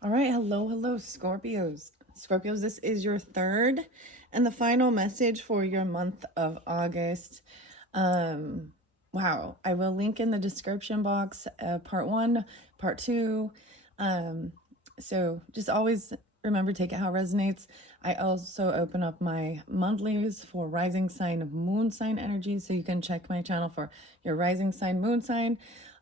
All right, hello, Scorpios. Scorpios, this is your third and the final message for your month of August. Um, wow, I will link in the description box part one, part two. Um, so just always remember, take it how it resonates. I also open up my monthlies for rising sign, moon sign energy, so you can check my channel for your rising sign, moon sign.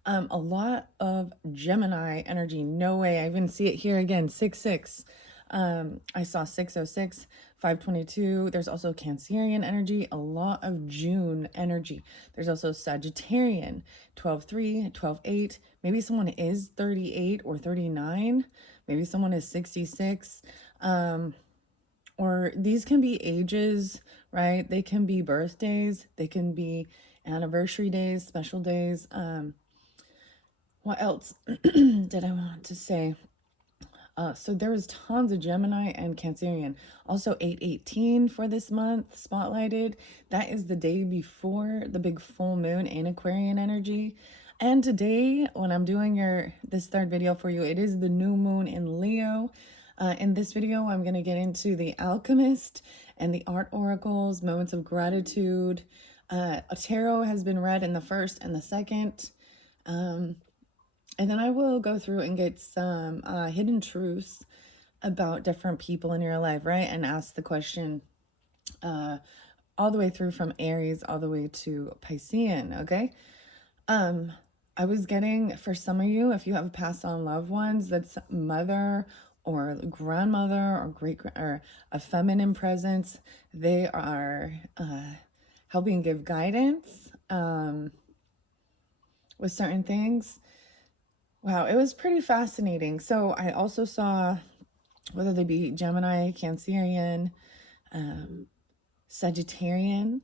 A lot of Gemini energy. No way. I even see it here again. 6 6. I saw 606, 522. There's also Cancerian energy, a lot of June energy. There's also Sagittarian, 12 3, 12 8. Maybe someone is 38 or 39. Maybe someone is 66. Or these can be ages, right? They can be birthdays, they can be anniversary days, special days. What else did I want to say? So there was tons of Gemini and Cancerian. Also 818 for this month spotlighted. That is the day before the big full moon in Aquarian energy. And today, when I'm doing this third video for you, it is the new moon in Leo. In this video, I'm going to get into the alchemist and the art oracles, moments of gratitude. A tarot has been read in the first and the second. And then I will go through and get some hidden truths about different people in your life, right? And ask the question all the way through from Aries all the way to Piscean, okay? I was getting, for some of you, if you have passed on loved ones, that's mother or grandmother or or a feminine presence. They are helping give guidance with certain things. Wow, it was pretty fascinating. So I also saw, whether they be Gemini, Cancerian, Sagittarian.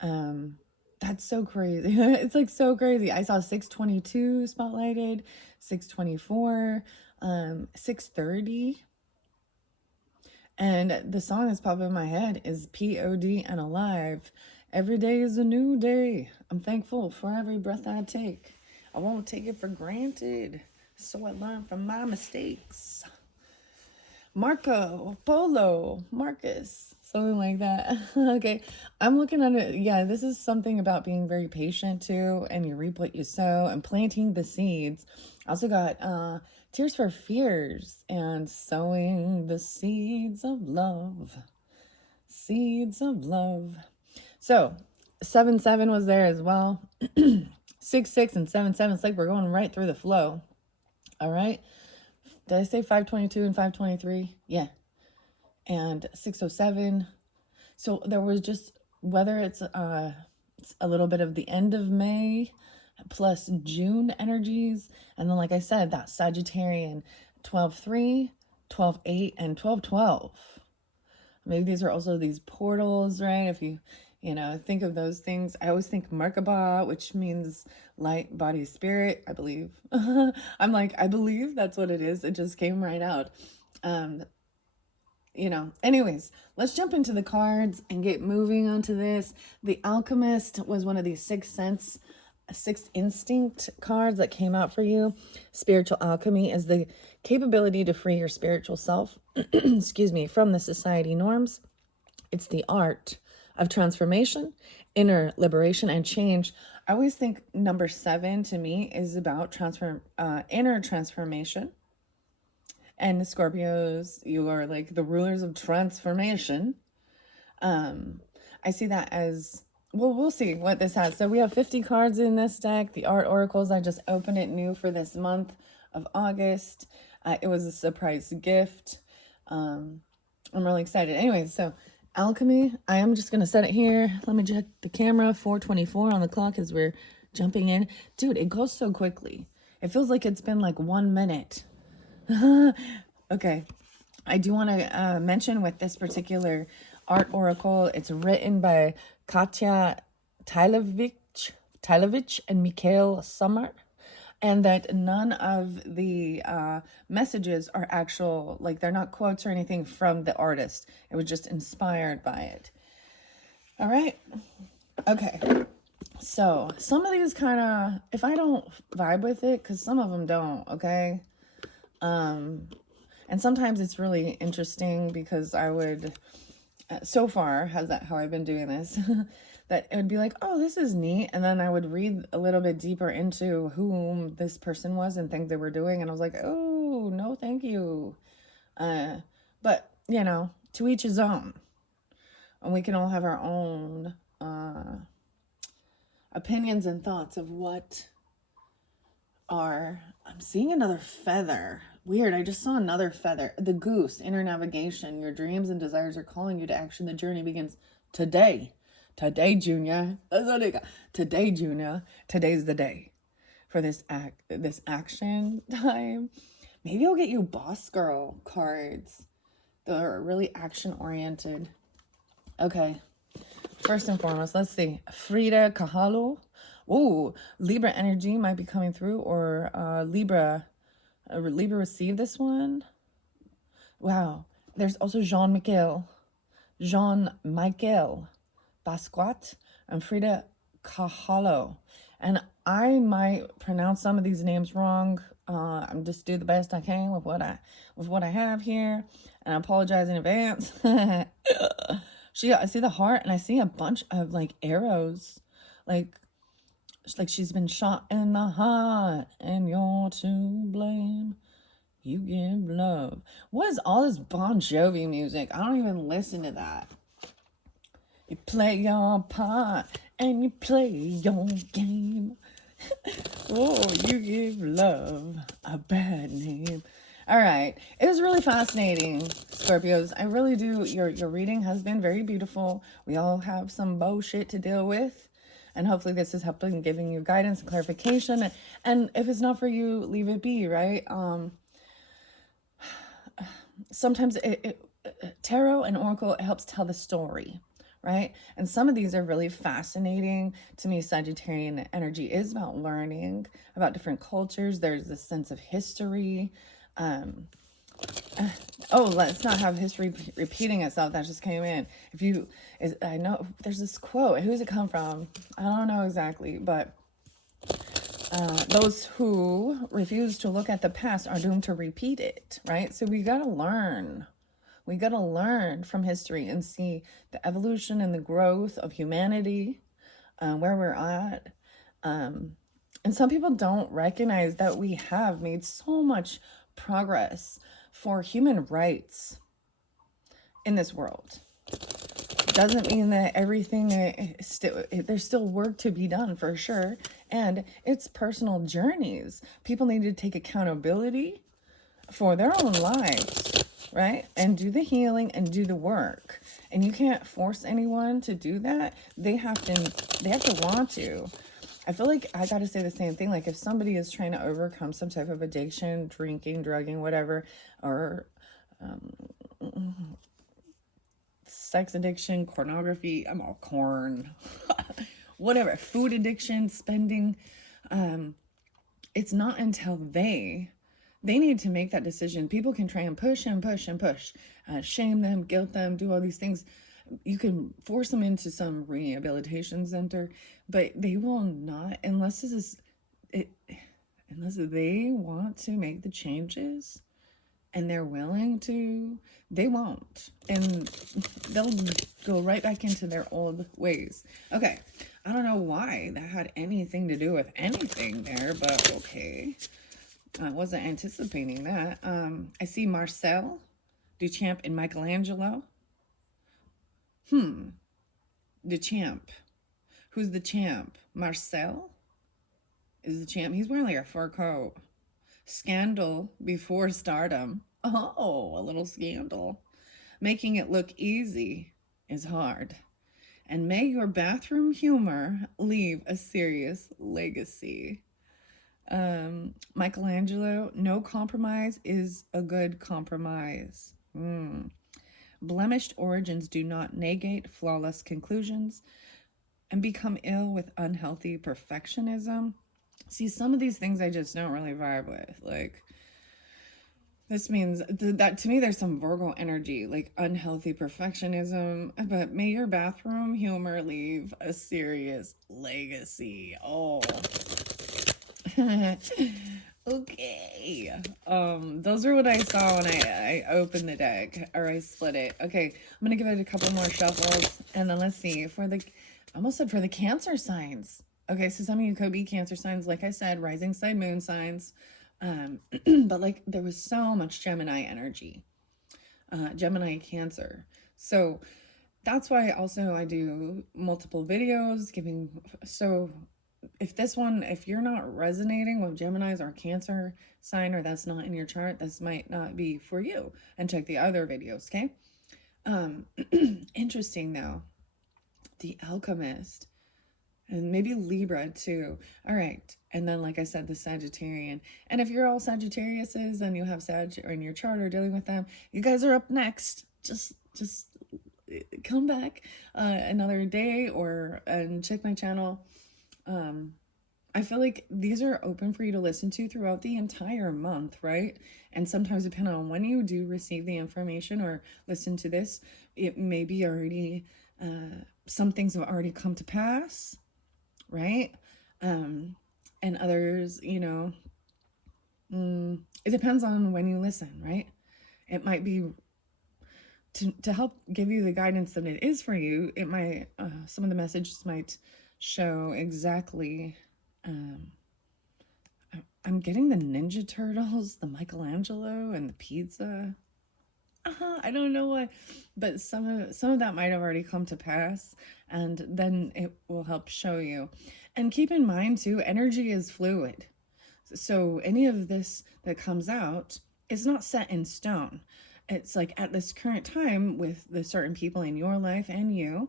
That's so crazy. It's like so crazy. I saw 622 spotlighted, 624, 630. And the song that's popping in my head is POD and Alive. Every day is a new day. I'm thankful for every breath I take. I won't take it for granted, so I learn from my mistakes. Marco, Polo, Marcus, something like that. Okay, I'm looking at it. Yeah, this is something about being very patient too, and you reap what you sow and planting the seeds. I also got Tears for Fears and sowing the seeds of love. Seeds of love. So 7 7 was there as well. 6 6 and 7 7. It's like we're going right through the flow. All right. Did I say 522 and 523? Yeah. And 607. So there was just, whether it's a little bit of the end of May plus June energies. And then, like I said, that Sagittarian 12 3, 12 8, and 12 12. Maybe these are also these portals, right? If you think of those things. I always think Merkaba, which means light, body, spirit, I believe. I'm like, I believe that's what it is. It just came right out. Anyways, let's jump into the cards and get moving onto this. The Alchemist was one of these sixth instinct cards that came out for you. Spiritual alchemy is the capability to free your spiritual self, excuse me, from the society norms. It's the art of transformation, inner liberation, and change. I always think number 7 to me is about inner transformation. And Scorpios, you are like the rulers of transformation. I see that as, well, we'll see what this has. So we have 50 cards in this deck. The art oracles, I just opened it new for this month of August. It was a surprise gift. I'm really excited. Anyway, so alchemy, I am just going to set it here. Let me check the camera. 4:24 on the clock as we're jumping in. Dude, it goes so quickly. It feels like it's been like 1 minute. Okay. I do want to mention with this particular art oracle, it's written by Katya Tylovich and Mikhail Summer, and that none of the messages are actual, like they're not quotes or anything from the artist. It was just inspired by it. All right. Okay. So some of these kind of, if I don't vibe with it, because some of them don't, okay? And sometimes it's really interesting because I would, so far, how's that how I've been doing this? That it would be like, oh, this is neat. And then I would read a little bit deeper into whom this person was and things they were doing. And I was like, oh, no, thank you. But, you know, to each his own. And we can all have our own opinions and thoughts of what are. I'm seeing another feather. Weird, I just saw another feather. The goose, inner navigation. Your dreams and desires are calling you to action. The journey begins today. Today, Junior. That's what I got. Today, Junior. Today's the day for this action time. Maybe I'll get you boss girl cards. They're really action oriented. Okay. First and foremost, let's see. Frida Kahlo. Ooh, Libra energy might be coming through, or Libra receive this one. Wow. There's also Jean-Michel Basquiat and Frida Kahlo. And I might pronounce some of these names wrong. I'm just do the best I can with what I have here, and I apologize in advance. I see the heart, and I see a bunch of like arrows, like she's been shot in the heart, and you're to blame. You give love. What is all this Bon Jovi music? I don't even listen to that. You play your part and you play your game. Oh, you give love a bad name. All right. It was really fascinating, Scorpios. I really do. Your reading has been very beautiful. We all have some bullshit to deal with. And hopefully this is helping, giving you guidance and clarification. And if it's not for you, leave it be, right? Sometimes tarot and oracle helps tell the story, right? And some of these are really fascinating to me. Sagittarian energy is about learning about different cultures. There's this sense of history. Let's not have history repeating itself. That just came in. I know there's this quote. Who does it come from? I don't know exactly, but those who refuse to look at the past are doomed to repeat it, right? So we got to learn. We got to learn from history and see the evolution and the growth of humanity, where we're at. And some people don't recognize that we have made so much progress for human rights in this world. Doesn't mean that everything there's still work to be done, for sure. And it's personal journeys. People need to take accountability for their own lives, right? And do the healing and do the work. And you can't force anyone to do that. They have to want to. I feel like I got to say the same thing. Like if somebody is trying to overcome some type of addiction, drinking, drugging, whatever, or sex addiction, pornography, I'm all corn, whatever, food addiction, spending, it's not until they need to make that decision. People can try and push and push and push, shame them, guilt them, do all these things. You can force them into some rehabilitation center, but they will not, unless they want to make the changes and they're willing to, they won't. And they'll go right back into their old ways. Okay, I don't know why that had anything to do with anything there, but okay. I wasn't anticipating that. I see Marcel Duchamp and Michelangelo. The champ. Who's the champ? Marcel is the champ. He's wearing like a fur coat. Scandal before stardom. Oh, a little scandal. Making it look easy is hard. And may your bathroom humor leave a serious legacy. Michelangelo, no compromise is a good compromise. Blemished origins do not negate flawless conclusions, and become ill with unhealthy perfectionism. See, some of these things I just don't really vibe with. Like, this means that to me there's some Virgo energy, like unhealthy perfectionism, but may your bathroom humor leave a serious legacy. Oh. Okay. Those are what I saw when I opened the deck or I split it. Okay, I'm gonna give it a couple more shuffles and then let's see for the I almost said for the Cancer signs. Okay, so some of you could be Cancer signs, like I said, rising sign, moon signs. But like there was so much Gemini energy, Gemini Cancer. So that's why also I do multiple videos giving. So if you're not resonating with Gemini's or Cancer sign, or that's not in your chart, this might not be for you, and check the other videos. Okay. Interesting though, the Alchemist, and maybe Libra too. All right, and then like I said, the Sagittarian. And if you're all Sagittariuses and you have Sag in your chart or dealing with them, you guys are up next. Just come back another day or and check my channel. I feel like these are open for you to listen to throughout the entire month, right? And sometimes depending on when you do receive the information or listen to this, it may be already some things have already come to pass, right? And others, it depends on when you listen, right? It might be to help give you the guidance that it is for you. It might some of the messages might show exactly. I'm getting the Ninja Turtles, the Michelangelo, and the pizza. I don't know why, but some of that might have already come to pass, and then it will help show you. And keep in mind too, energy is fluid. So any of this that comes out is not set in stone. It's like at this current time with the certain people in your life and you,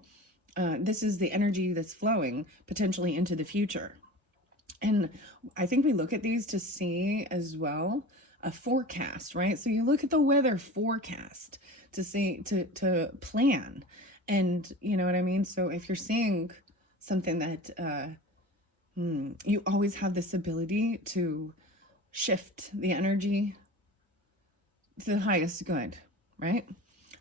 this is the energy that's flowing potentially into the future. And I think we look at these to see as well a forecast, right? So you look at the weather forecast to see to plan, and you know what I mean. So if you're seeing something that you always have this ability to shift the energy to the highest good, right?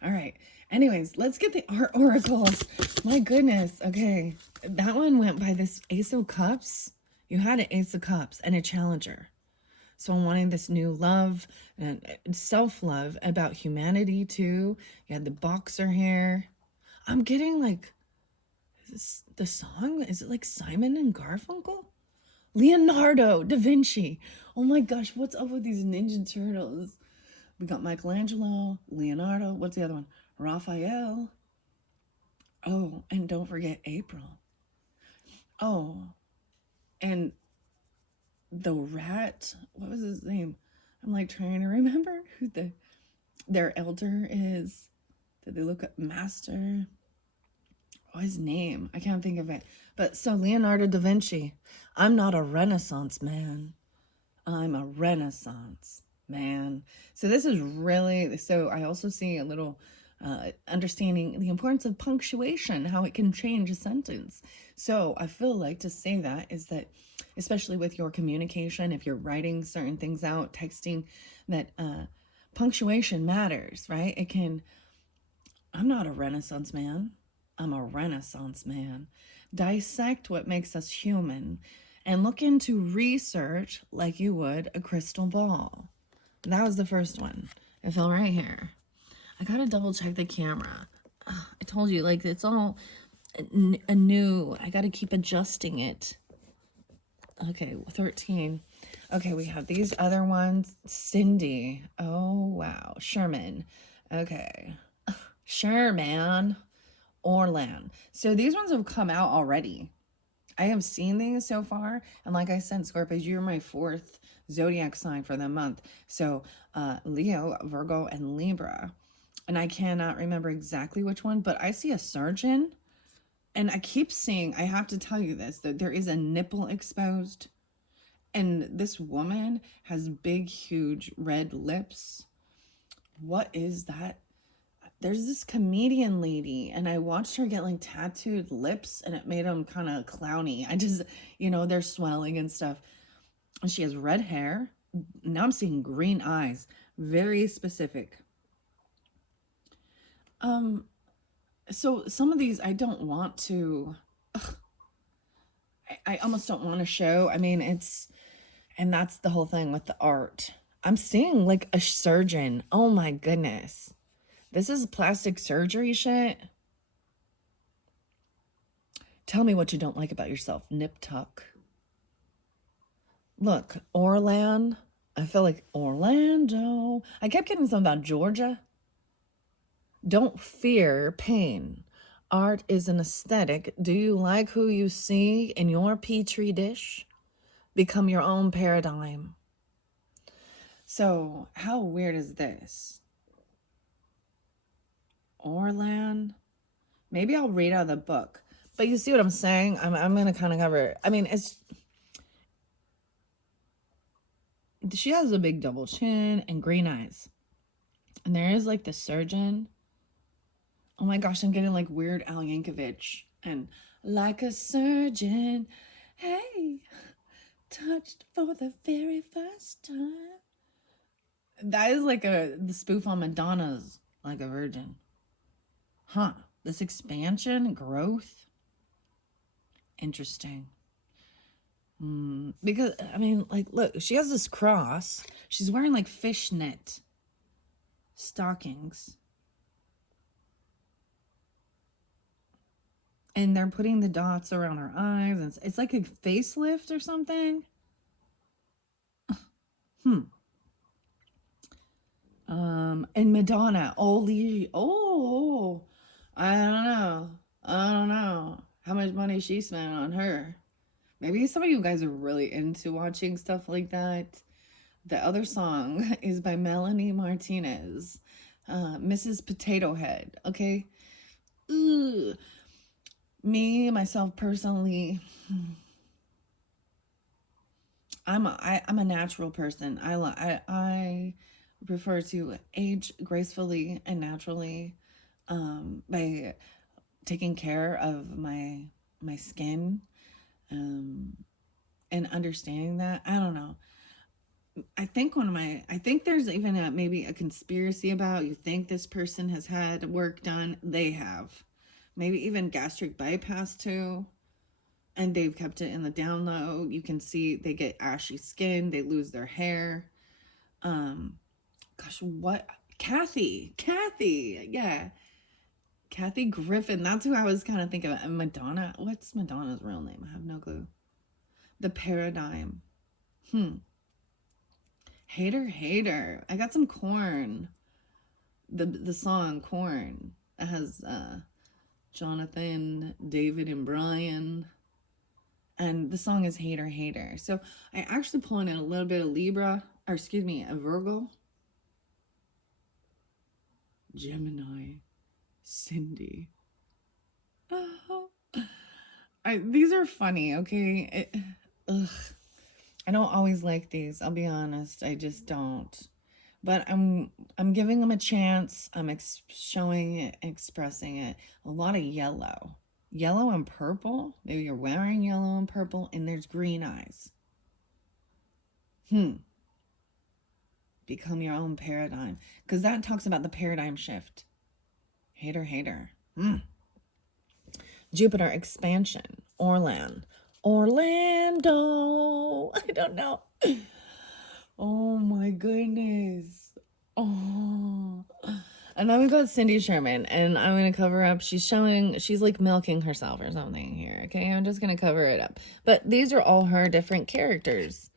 All right. Anyways, let's get the art oracles. My goodness. Okay. That one went by this Ace of Cups. You had an Ace of Cups and a Challenger. So I'm wanting this new love and self-love about humanity too. You had the boxer hair. I'm getting like, is this the song? Is it like Simon and Garfunkel? Leonardo da Vinci. Oh my gosh, what's up with these Ninja Turtles? We got Michelangelo, Leonardo. What's the other one? Raphael. Oh, and don't forget April. Oh, and the rat. What was his name? I'm like trying to remember who their elder is. Did they look up Master? Oh, his name. I can't think of it. But so Leonardo da Vinci. I'm not a Renaissance man. I'm a Renaissance man. So this is really, so I also see a little understanding the importance of punctuation, how it can change a sentence. So I feel like to say that is that, especially with your communication, if you're writing certain things out, texting, that punctuation matters, right? It can, I'm not a Renaissance man. I'm a Renaissance man. Dissect what makes us human and look into research like you would a crystal ball. That was the first one. It fell right here. I gotta double check the camera. I told you, like, it's all new. I gotta keep adjusting it. Okay, 13. Okay, we have these other ones. Cindy. Oh, wow. Sherman. Okay. Sherman. Orlan. So these ones have come out already. I have seen these so far. And like I said, Scorpios, you're my fourth zodiac sign for the month. So Leo, Virgo, and Libra. And I cannot remember exactly which one, but I see a surgeon. And I keep seeing, I have to tell you this, that there is a nipple exposed. And this woman has big, huge red lips. What is that? There's this comedian lady, and I watched her get like tattooed lips, and it made them kind of clowny. I just, they're swelling and stuff. And she has red hair. Now I'm seeing green eyes. Very specific. So some of these I don't want to, I almost don't want to show. I mean, And that's the whole thing with the art. I'm seeing like a surgeon. Oh my goodness. This is plastic surgery shit. Tell me what you don't like about yourself. Nip tuck. Look, Orland. I feel like Orlando. I kept getting something about Georgia. Don't fear pain. Art is an aesthetic. Do you like who you see in your petri dish? Become your own paradigm. So, how weird is this? Orland? Maybe I'll read out of the book. But you see what I'm saying? I'm going to kind of cover it. I mean, she has a big double chin and green eyes. And there is like the surgeon. Oh my gosh, I'm getting like weird Al Yankovic. And like a surgeon, hey, touched for the very first time. That is like the spoof on Madonna's Like a Virgin. Huh. This expansion, growth. Interesting. Because, I mean, like, look, she has this cross. She's wearing like fishnet stockings. And they're putting the dots around her eyes. And it's like a facelift or something. And Madonna, I don't know. I don't know how much money she spent on her. Maybe some of you guys are really into watching stuff like that. The other song is by Melanie Martinez, Mrs. Potato Head. Okay. Ooh. Me, myself personally, I'm a natural person. I prefer to age gracefully and naturally, by taking care of my skin, and understanding that. I don't know. I think there's even maybe a conspiracy about, you think this person has had work done. They have. Maybe even gastric bypass too. And they've kept it in the down low. You can see they get ashy skin, they lose their hair. Gosh, what? Kathy, yeah. Kathy Griffin, that's who I was kind of thinking of. And Madonna, what's Madonna's real name? I have no clue. The Paradigm. Hater. I got some Corn. The song Corn. It has Jonathan, David, and Brian. And the song is Hater. So I actually pulling in a little bit of Libra, or excuse me, a Virgo. Gemini. Cindy. These are funny, okay? I don't always like these. I'll be honest. I just don't. But I'm giving them a chance. I'm showing it, expressing it. A lot of yellow. Yellow and purple. Maybe you're wearing yellow and purple, and there's green eyes. Become your own paradigm. Because that talks about the paradigm shift. Hater. Jupiter expansion. Orlando. I don't know. Oh my goodness. Oh. And then we got Cindy Sherman, and I'm going to cover up. She's like milking herself or something here. Okay. I'm just going to cover it up. But these are all her different characters,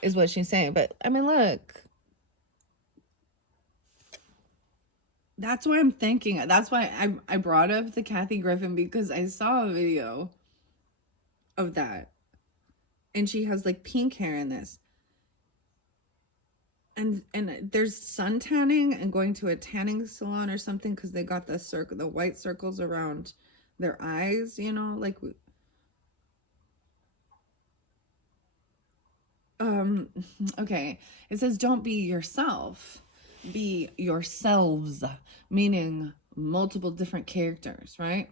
is what she's saying. But I mean, look. That's why I'm thinking. That's why I brought up the Kathy Griffin, because I saw a video of that. And she has like pink hair in this. And there's sun tanning and going to a tanning salon or something, because they got the white circles around their eyes, like okay. It says don't be yourself. Be yourselves, meaning multiple different characters, right?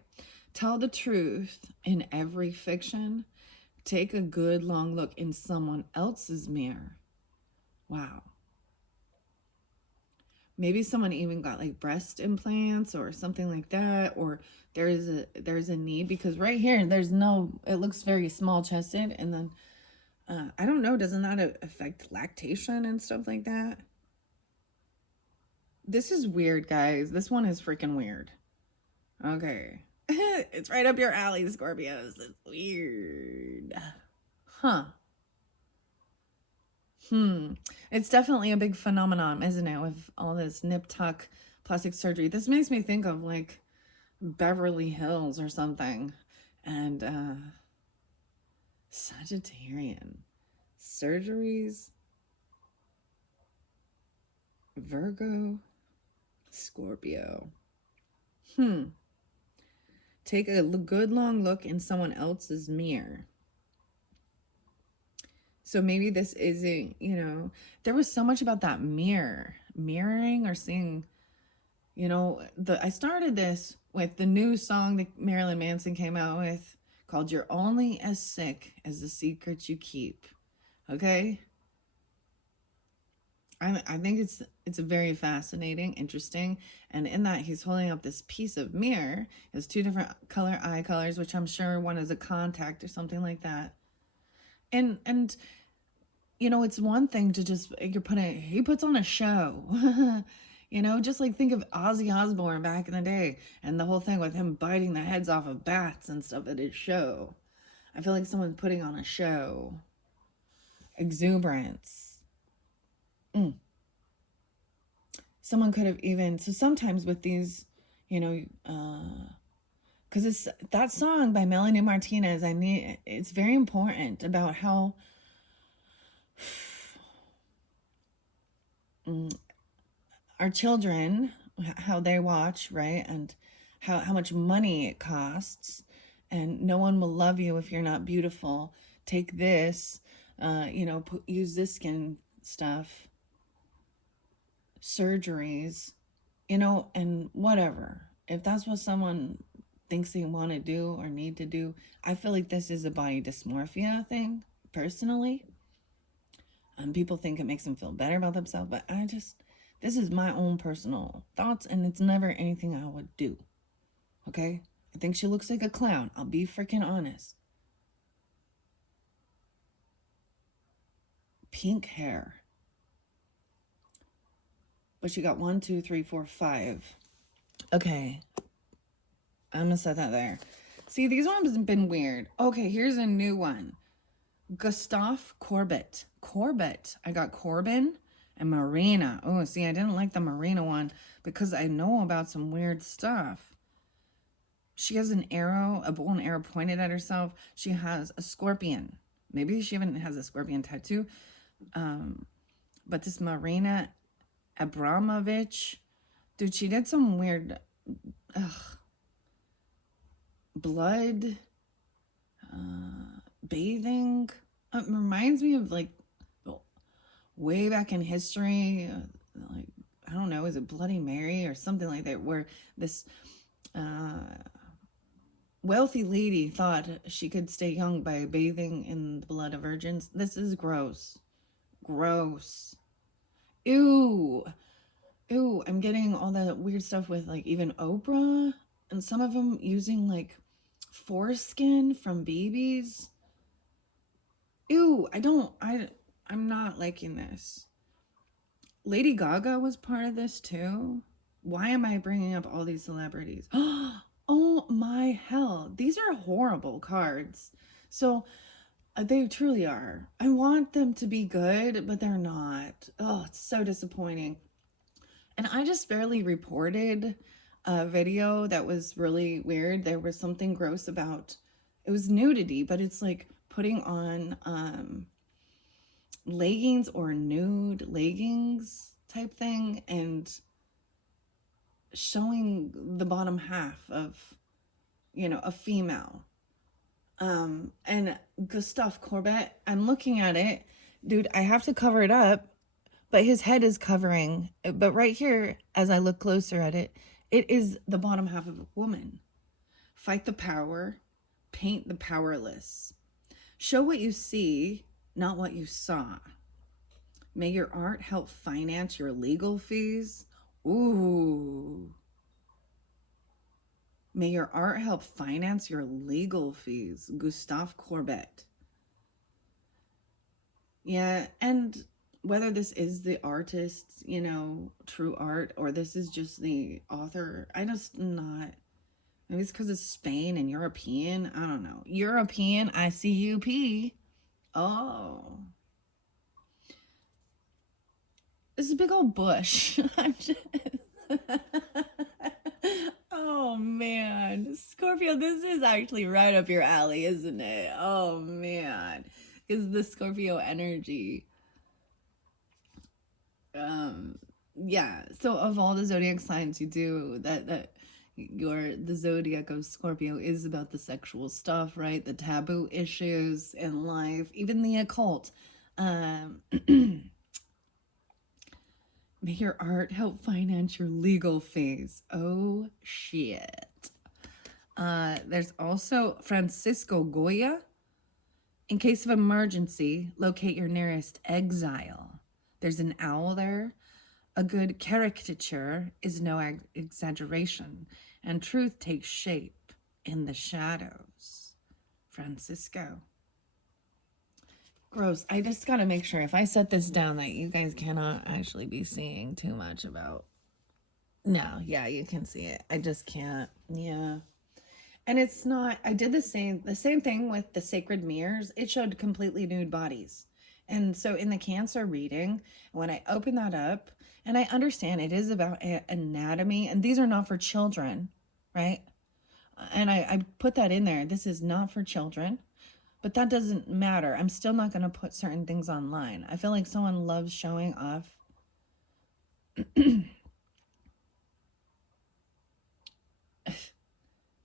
Tell the truth in every fiction. Take a good long look in someone else's mirror. Wow. Maybe someone even got like breast implants or something like that, or there's a need, because right here it looks very small chested, and then I don't know, doesn't that affect lactation and stuff like that? This is weird, guys. This one is freaking weird. Okay. It's right up your alley, Scorpios. It's weird. Huh. It's definitely a big phenomenon, isn't it? With all this nip tuck plastic surgery. This makes me think of like Beverly Hills or something. And Sagittarian. Surgeries. Virgo. Scorpio. Take a good long look in someone else's mirror. So maybe this isn't, there was so much about that mirroring or seeing, I started this with the new song that Marilyn Manson came out with called You're Only as Sick as the Secrets You Keep. Okay? I think it's very fascinating, interesting, and in that he's holding up this piece of mirror. It has two different eye colors, which I'm sure one is a contact or something like that. And it's one thing to just he puts on a show. Just like think of Ozzy Osbourne back in the day and the whole thing with him biting the heads off of bats and stuff at his show. I feel like someone's putting on a show. Exuberance. Someone could have even, so sometimes with these, because it's that song by Melanie Martinez, it's very important about how our children, how they watch, right? And how much money it costs. And no one will love you if you're not beautiful. Take this, use this skin stuff, surgeries, and whatever. If that's what someone thinks they want to do or need to do, I feel like this is a body dysmorphia thing, personally. People think it makes them feel better about themselves, but this is my own personal thoughts, and it's never anything I would do. Okay? I think she looks like a clown. I'll be freaking honest. Pink hair. But she got 1, 2, 3, 4, 5. Okay. I'm gonna set that there. See, these ones have been weird. Okay, here's a new one. Gustave Corbett. I got Corbin and Marina. Oh, see, I didn't like the Marina one because I know about some weird stuff. She has a bow and arrow pointed at herself. She has a scorpion. Maybe she even has a scorpion tattoo. But this Marina Abramovich, dude, she did some weird blood bathing. It reminds me of like way back in history, like I don't know, is it Bloody Mary or something like that, where this wealthy lady thought she could stay young by bathing in the blood of virgins. This is gross. Ew. I'm getting all that weird stuff with like even Oprah and some of them using like foreskin from babies. Ew, I'm not liking this. Lady Gaga was part of this too. Why am I bringing up all these celebrities? Oh my hell. These are horrible cards. So they truly are. I want them to be good, but they're not. Oh, it's so disappointing. And I just barely reported a video that was really weird. There was something gross about, it was nudity, but it's like putting on leggings or nude leggings type thing and showing the bottom half of, a female. And Gustave Corbett, I'm looking at it. Dude, I have to cover it up, but his head is covering. But right here, as I look closer at it, it is the bottom half of a woman. Fight the power, paint the powerless. Show what you see, not what you saw. May your art help finance your legal fees. Ooh. May your art help finance your legal fees. Gustave Corbett. Yeah, and whether this is the artist's, true art, or this is just the author, I just not. Maybe it's because it's Spain and European. I don't know. European, ICUP. Oh, this is a big old bush. I'm just... Oh man, Scorpio, this is actually right up your alley, isn't it? Oh man, is the Scorpio energy. Um, yeah. So of all the zodiac signs, you do that the zodiac of Scorpio is about the sexual stuff, right? The taboo issues in life, even the occult. Um, May your art help finance your legal fees. Oh shit. There's also Francisco Goya. In case of emergency, locate your nearest exile. There's an owl there. A good caricature is no exaggeration, and truth takes shape in the shadows. Francisco. Gross. I just gotta make sure if I set this down that you guys cannot actually be seeing too much about. No, yeah, you can see it. I just can't. Yeah. And it's not, I did the same thing with the sacred mirrors. It showed completely nude bodies. And so in the Cancer reading, when I open that up, and I understand it is about anatomy, and these are not for children, right? And I put that in there. This is not for children, but that doesn't matter. I'm still not going to put certain things online. I feel like someone loves showing off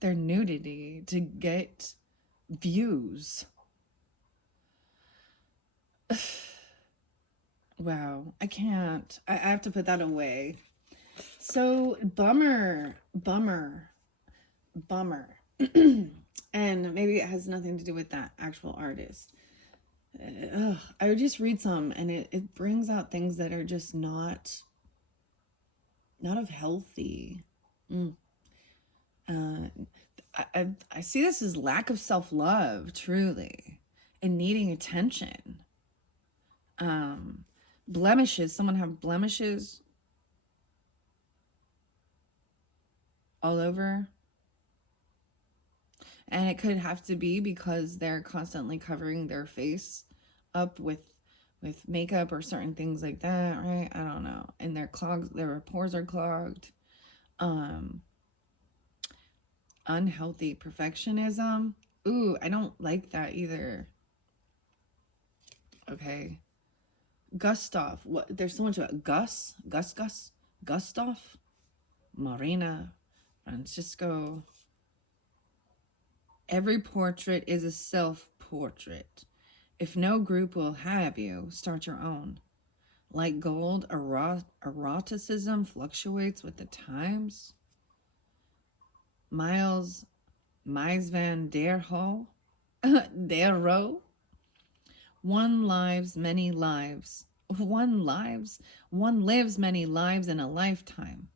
their nudity to get views. Wow, I can't. I have to put that away. So bummer, bummer, bummer. And maybe it has nothing to do with that actual artist. I would just read some, and it brings out things that are just not of healthy. Mm. Uh, I see this as lack of self-love, truly, and needing attention. Um, Blemishes. Someone have blemishes all over, and it could have to be because they're constantly covering their face up with makeup or certain things like that, right? I don't know. And their pores are clogged. Um, Unhealthy perfectionism. Ooh, I don't like that either. Okay. Gustav. What? There's so much about Gustav, Marina, Francisco. Every portrait is a self-portrait. If no group will have you, start your own. Like gold, eroticism fluctuates with the times. Mies van der Ho, der Rohe. One lives, many lives. One lives many lives in a lifetime.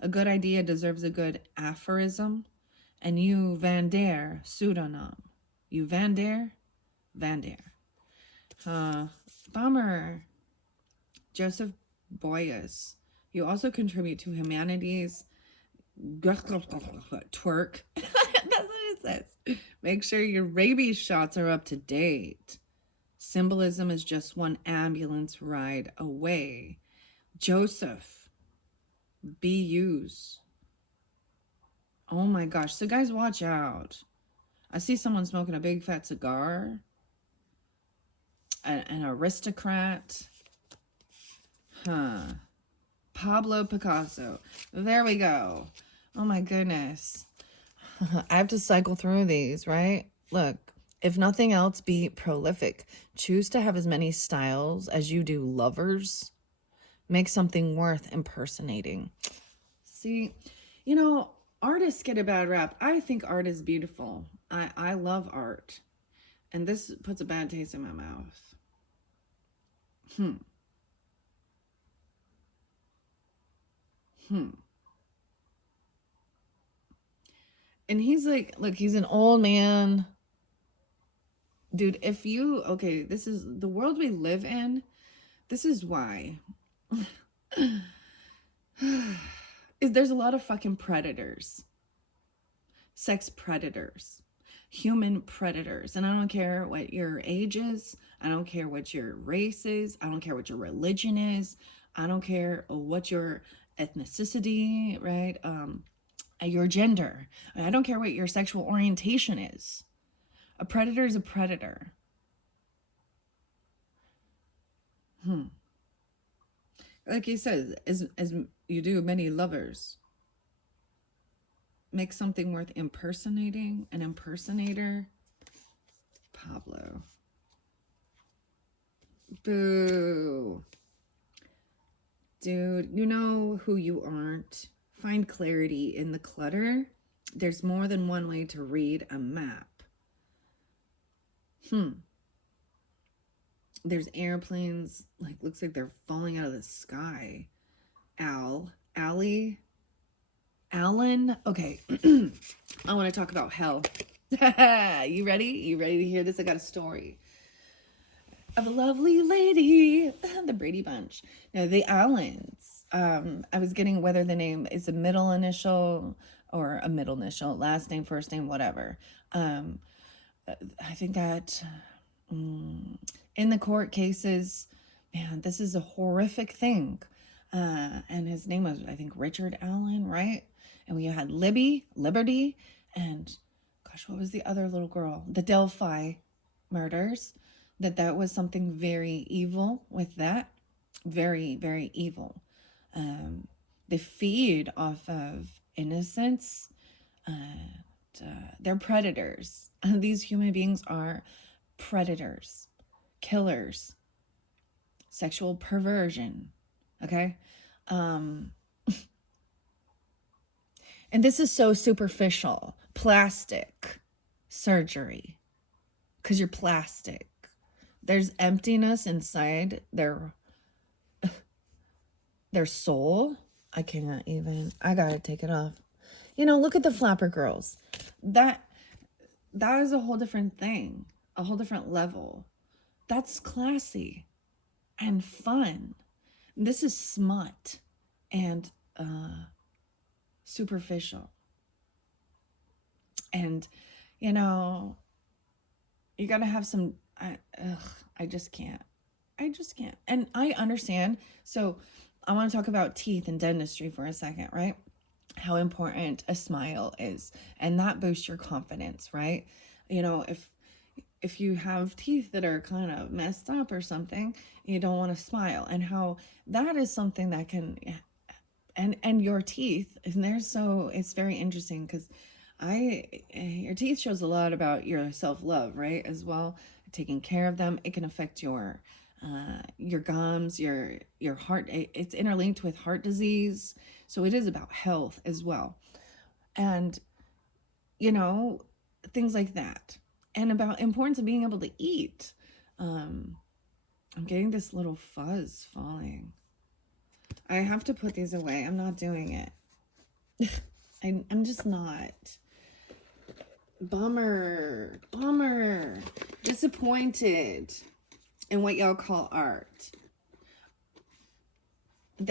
A good idea deserves a good aphorism. And you Van der pseudonym. You Van der? Van der. Bummer. Joseph Boyes. You also contribute to humanity's twerk. That's what it says. Make sure your rabies shots are up to date. Symbolism is just one ambulance ride away. Joseph. Be used. Oh my gosh. So guys, watch out. I see someone smoking a big fat cigar. An aristocrat. Huh. Pablo Picasso. There we go. Oh my goodness. I have to cycle through these, right? Look, if nothing else, be prolific. Choose to have as many styles as you do lovers. Make something worth impersonating. See, artists get a bad rap. I think art is beautiful. I love art. And this puts a bad taste in my mouth. Hmm. And he's like, look, he's an old man Dude, if you, okay, this is the world we live in. This is why. Is there's a lot of fucking predators. Sex predators. Human predators. And I don't care what your age is. I don't care what your race is. I don't care what your religion is. I don't care what your ethnicity, right? Your gender. I don't care what your sexual orientation is. A predator is a predator. Like he says, as you do many lovers, make something worth impersonating. An impersonator. Pablo. Boo. Dude, you know who you aren't. Find clarity in the clutter. There's more than one way to read a map. There's airplanes, like, looks like they're falling out of the sky. Alan. Okay. I want to talk about hell. You ready? You ready to hear this? I got a story of a lovely lady, the Brady Bunch. No, the Allens. I was getting whether the name is a middle initial or a middle initial, last name, first name, whatever. I think that in the court cases, man, this is a horrific thing. And his name was, I think, Richard Allen, right? And we had Liberty, and gosh, what was the other little girl? The Delphi murders. That was something very evil with that. Very, very evil. They feed off of innocence. They're predators. These human beings are predators, killers, sexual perversion. Okay? And this is so superficial. Plastic surgery. Because you're plastic. There's emptiness inside their soul. I can't even. I gotta take it off. You know, look at the flapper girls. That is a whole different thing. A whole different level. That's classy and fun. This is smut and superficial. And, you know, you gotta have some... I just can't. And I understand. So I want to talk about teeth and dentistry for a second, right? How important a smile is. And that boosts your confidence, right? You know, if you have teeth that are kind of messed up or something, you don't want to smile. And how that is something that can... And your teeth, and it's very interesting because your teeth shows a lot about your self-love, right? As well, taking care of them. It can affect your gums, your heart. It's interlinked with heart disease. So it is about health as well. And, you know, things like that. And about importance of being able to eat. I'm getting this little fuzz falling. I have to put these away. I'm not doing it. I'm just not. Bummer. Disappointed in what y'all call art.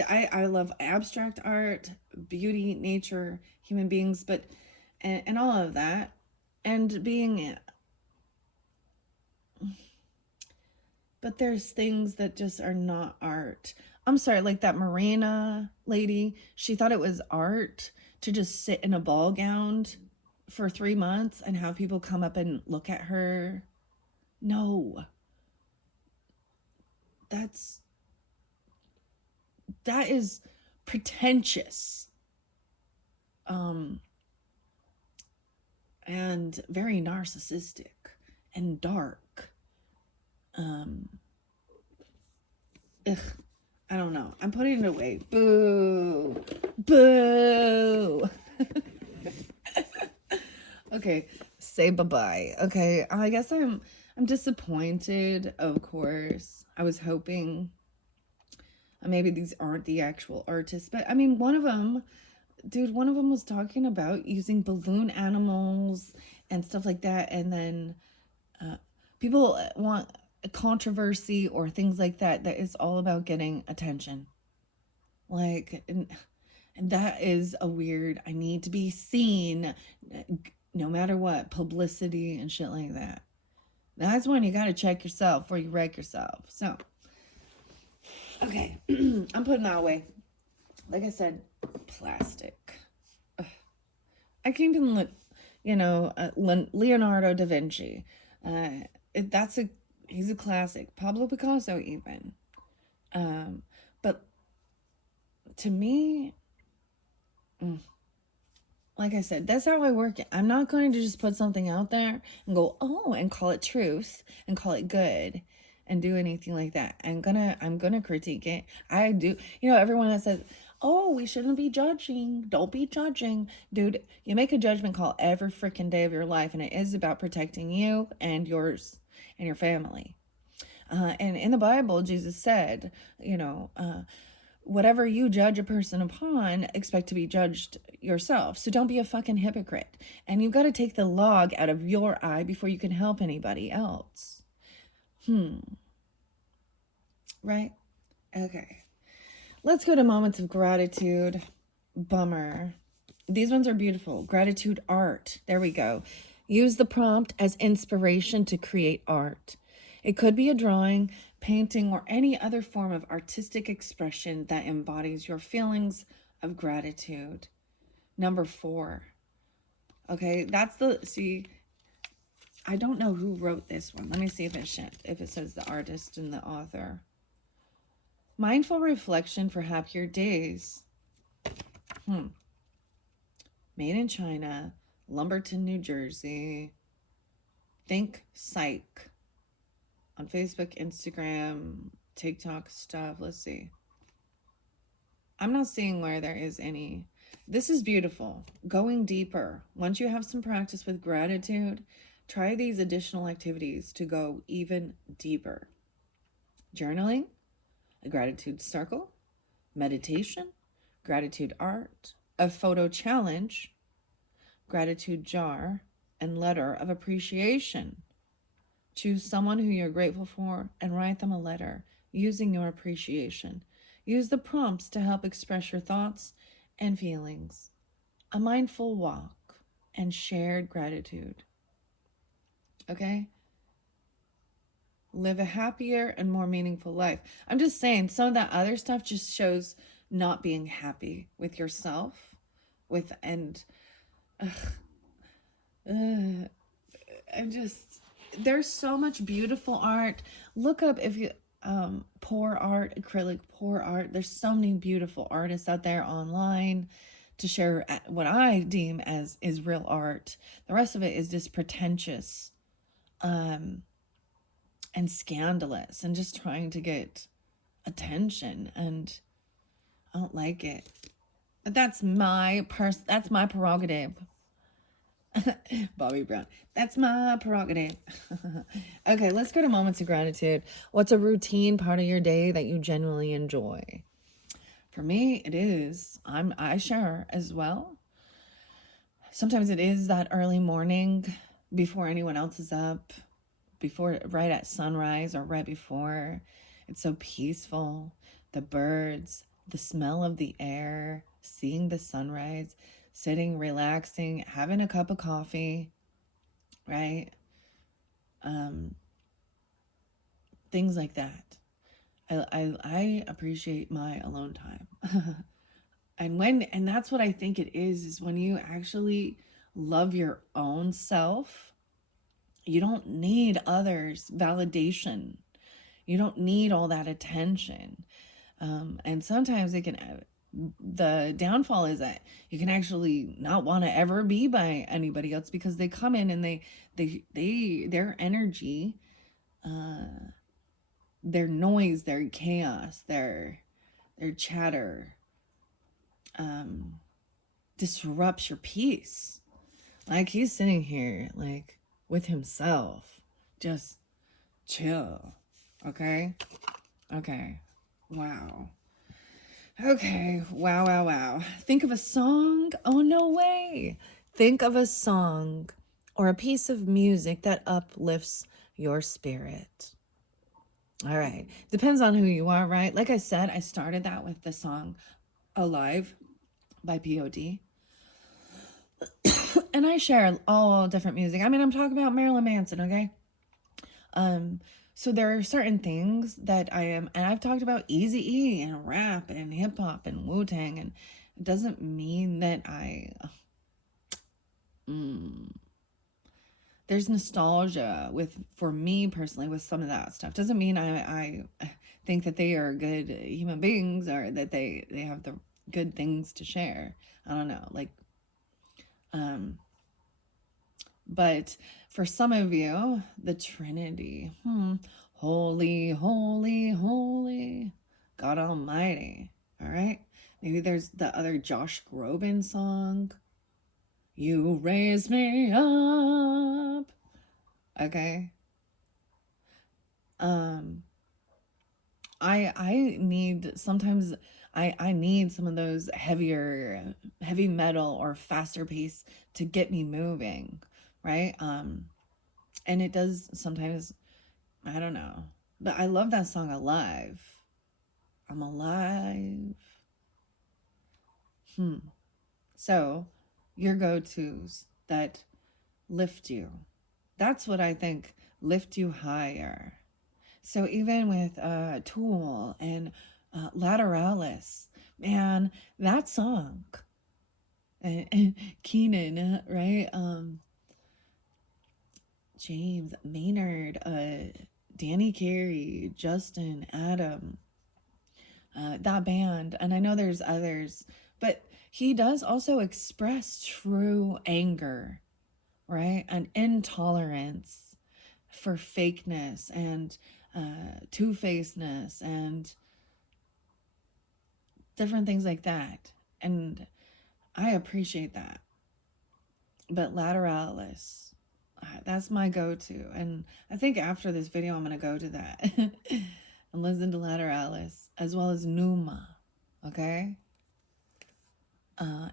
I love abstract art, beauty, nature, human beings, and all of that. And but there's things that just are not art. I'm sorry, like that Marina lady, she thought it was art to just sit in a ball gown for 3 months and have people come up and look at her. No. That is pretentious. And very narcissistic and dark. I don't know. I'm putting it away. Boo. Okay, say bye-bye. Okay, I guess I'm disappointed, of course. I was hoping maybe these aren't the actual artists, but I mean, one of them was talking about using balloon animals and stuff like that, and then People want a controversy or things like that. That is all about getting attention. Like, and that is a weird, I need to be seen no matter what, publicity and shit like that. That's when you got to check yourself before you wreck yourself. So, okay, I'm putting that away. Like I said, plastic. Ugh. I can't even, Leonardo da Vinci. That's he's a classic. Pablo Picasso, even. But to me, like I said, that's how I work it. I'm not going to just put something out there and go, oh, and call it truth and call it good and do anything like that. I'm gonna critique it. I do. Everyone that says, oh, we shouldn't be judging. Don't be judging. Dude, you make a judgment call every freaking day of your life, and it is about protecting you and yours and your family. And in the Bible, Jesus said, whatever you judge a person upon, expect to be judged yourself. So don't be a fucking hypocrite. And you've got to take the log out of your eye before you can help anybody else. Right? Okay. Let's go to moments of gratitude. Bummer. These ones are beautiful. Gratitude art. There we go. Use the prompt as inspiration to create art. It could be a drawing, painting, or any other form of artistic expression that embodies your feelings of gratitude. Number 4. Okay, I don't know who wrote this one. Let me see if it says the artist and the author. Mindful reflection for happier days. Made in China, Lumberton, New Jersey. Think Psych. On Facebook, Instagram, TikTok stuff. Let's see. I'm not seeing where there is any. This is beautiful. Going deeper. Once you have some practice with gratitude, try these additional activities to go even deeper. Journaling, a gratitude circle, meditation, gratitude art, a photo challenge, gratitude jar, and letter of appreciation. Choose someone who you're grateful for and write them a letter using your appreciation. Use the prompts to help express your thoughts and feelings. A mindful walk and shared gratitude. Okay? Live a happier and more meaningful life. I'm just saying, some of that other stuff just shows not being happy with yourself. There's so much beautiful art. Look up if you pour art, acrylic pour art. There's so many beautiful artists out there online to share what I deem as is real art. The rest of it is just pretentious and scandalous and just trying to get attention, and I don't like it. That's my prerogative. Bobby Brown. That's my prerogative. Okay, let's go to moments of gratitude. What's a routine part of your day that you genuinely enjoy? For me, it is. I share as well. Sometimes it is that early morning before anyone else is up, right at sunrise or right before. It's so peaceful. The birds, the smell of the air, seeing the sunrise, sitting, relaxing, having a cup of coffee, right? Things like that. I appreciate my alone time. And that's what I think it is when you actually love your own self. You don't need others' validation. You don't need all that attention. And sometimes the downfall is that you can actually not want to ever be by anybody else because they come in and their energy, their noise, their chaos, their chatter, disrupts your peace. Like he's sitting here like with himself, just chill. Okay. Wow. Okay. Wow. Think of a song. Oh, no way. Think of a song or a piece of music that uplifts your spirit. All right. Depends on who you are, right? Like I said, I started that with the song Alive by POD. And I share all different music. I mean, I'm talking about Marilyn Manson, okay? So there are certain things that I am, and I've talked about Eazy-E and rap and hip hop and Wu-Tang, and it doesn't mean that there's nostalgia for me personally with some of that stuff. Doesn't mean I think that they are good human beings or that they have the good things to share. I don't know, like, but for some of you, the Trinity, holy, holy, holy, God Almighty. All right, maybe there's the other Josh Groban song, You Raise Me Up. Okay. I need sometimes I need some of those heavy metal or faster pace to get me moving, right? And it does sometimes, I don't know. But I love that song Alive. I'm alive. So, your go-tos that lift you. That's what I think lift you higher. So even with Tool and Lateralis, man, that song, and Keenan, right? James Maynard, Danny Carey, Justin, Adam, that band, and I know there's others, but he does also express true anger, right? And intolerance for fakeness and two-facedness and different things like that. And I appreciate that. But Lateralis, that's my go-to. And I think after this video, I'm going to go to that and listen to Lateralis as well as Numa, okay?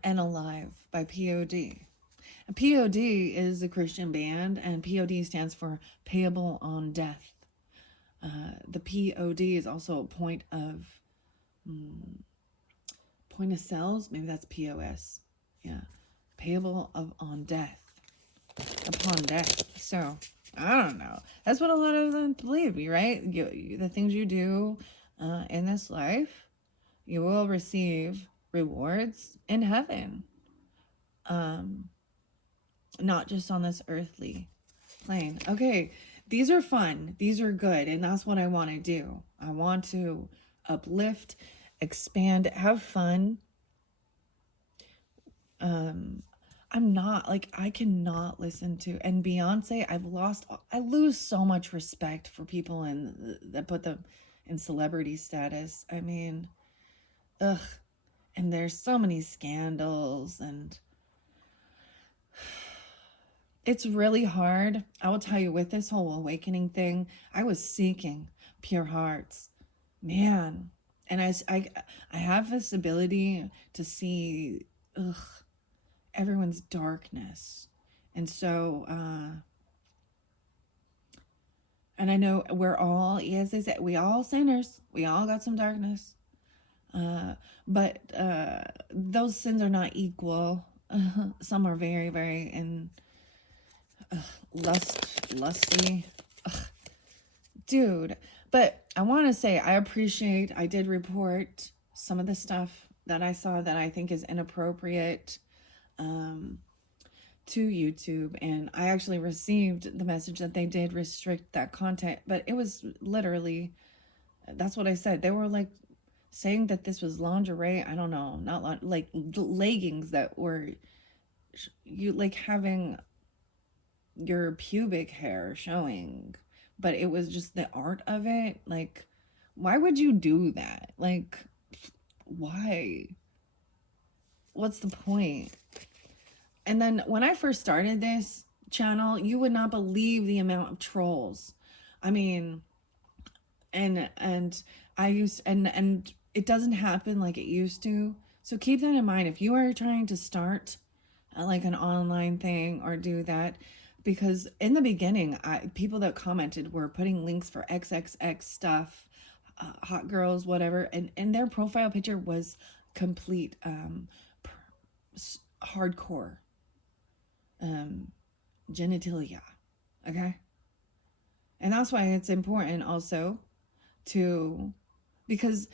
And Alive by POD. And POD is a Christian band, and POD stands for Payable on Death. The POD is also a point of sales. Maybe that's POS. Yeah, payable on death, upon death. So I don't know. That's what a lot of them believe, right? The things you do in this life, you will receive rewards in heaven. Not just on this earthly plane. Okay, these are fun. These are good. And that's what I want to do. I want to uplift, expand, have fun. I'm not, like, I cannot listen to, and Beyonce, I lose so much respect for people that put them in celebrity status. I mean, ugh. And there's so many scandals, and it's really hard. I will tell you, with this whole awakening thing, I was seeking pure hearts, man. And I have this ability to see, everyone's darkness. And so, and I know we're all, as they say, we all sinners. We all got some darkness. But those sins are not equal. Some are very, very lusty. Dude. But I want to say, I did report some of the stuff that I saw that I think is inappropriate to YouTube, and I actually received the message that they did restrict that content, but it was literally, that's what I said. They were like saying that this was lingerie. I don't know, not like leggings that were you like having your pubic hair showing, but it was just the art of it. Like, why would you do that? Like, why? What's the point? And then when I first started this channel, you would not believe the amount of trolls. I mean, and it doesn't happen like it used to. So keep that in mind. If you are trying to start like an online thing or do that, because in the beginning, people that commented were putting links for XXX stuff, hot girls, whatever, and their profile picture was complete hardcore genitalia. Okay, and that's why it's important also to, because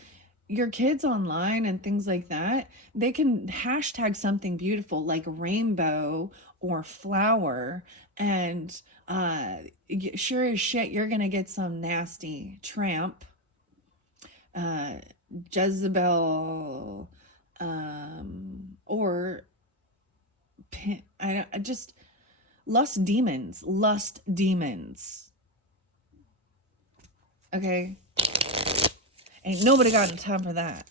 your kids online and things like that, they can hashtag something beautiful like rainbow or flower, and sure as shit you're gonna get some nasty tramp, uh, Jezebel, or I just lust demons. Okay, ain't nobody got time for that.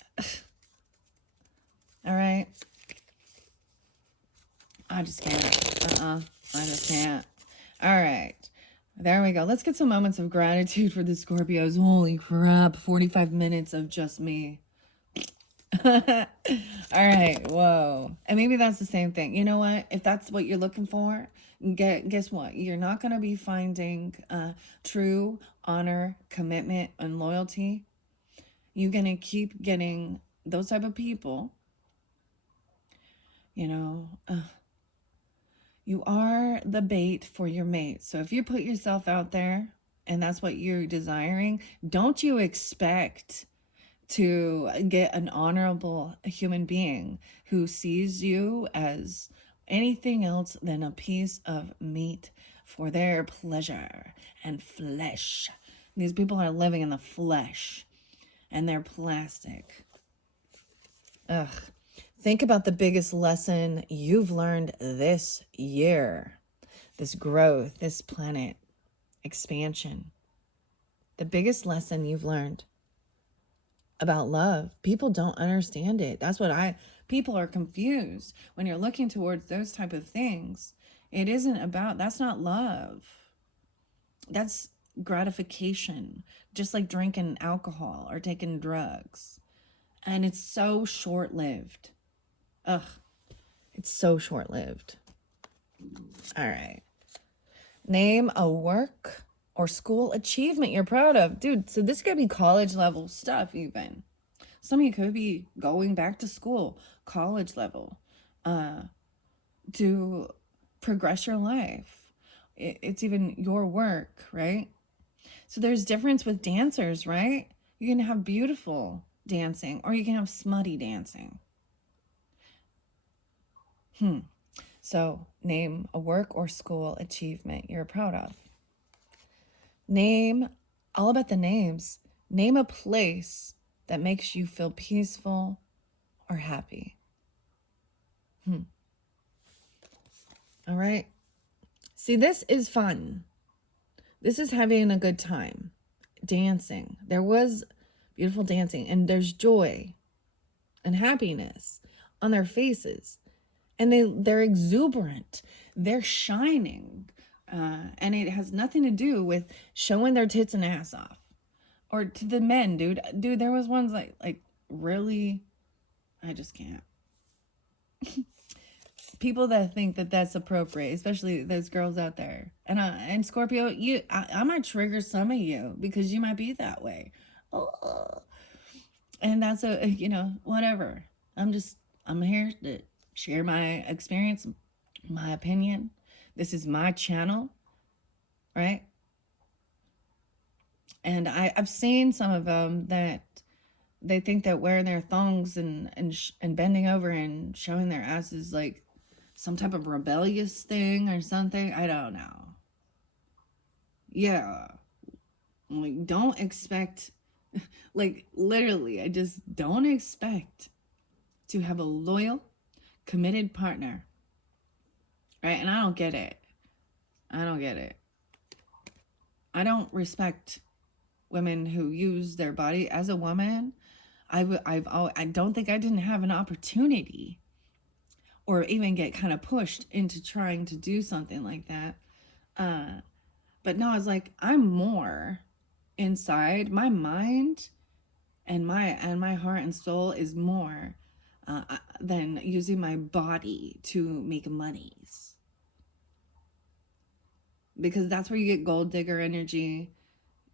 All right. I just can't. I just can't. All right. There we go. Let's get some moments of gratitude for the Scorpios. Holy crap. 45 minutes of just me. All right. Whoa. And maybe that's the same thing. You know what? If that's what you're looking for, guess what? You're not going to be finding true honor, commitment, and loyalty. You're going to keep getting those type of people, you know, you are the bait for your mate. So if you put yourself out there and that's what you're desiring, don't you expect to get an honorable human being who sees you as anything else than a piece of meat for their pleasure and flesh. These people are living in the flesh and they're plastic. Ugh. Think about the biggest lesson you've learned this year, this growth, this planet expansion. The biggest lesson you've learned about love. People don't understand it. People are confused when you're looking towards those type of things. It isn't about, that's not love. That's gratification, just like drinking alcohol or taking drugs. And it's so short-lived. Ugh, it's so short-lived. All right. Name a work or school achievement you're proud of. Dude, so this could be college level stuff even. Some of you could be going back to school, college level, to progress your life. It's even your work, right? So there's difference with dancers, right? You can have beautiful dancing or you can have smutty dancing. So name a work or school achievement you're proud of. Name, all about the names, name a place that makes you feel peaceful or happy. All right. See, this is fun. This is having a good time. Dancing. There was beautiful dancing and there's joy and happiness on their faces. And they're exuberant. They're shining. And it has nothing to do with showing their tits and ass off. Or to the men, dude. Dude, there was ones like really, I just can't. People that think that that's appropriate, especially those girls out there. And Scorpio, I might trigger some of you because you might be that way. Oh. And that's whatever. I'm here to share my experience, my opinion. This is my channel, right? And I've seen some of them that they think that wearing their thongs and bending over and showing their asses like some type of rebellious thing or something. I don't know. Yeah. Like, don't expect, like, literally, I just don't expect to have a loyal, committed partner. Right? And I don't get it. I don't respect women who use their body as a woman. I don't think I didn't have an opportunity or even get kind of pushed into trying to do something like that. But no, it's like I'm more inside. My mind and my heart and soul is more than using my body to make monies. because that's where you get gold digger energy.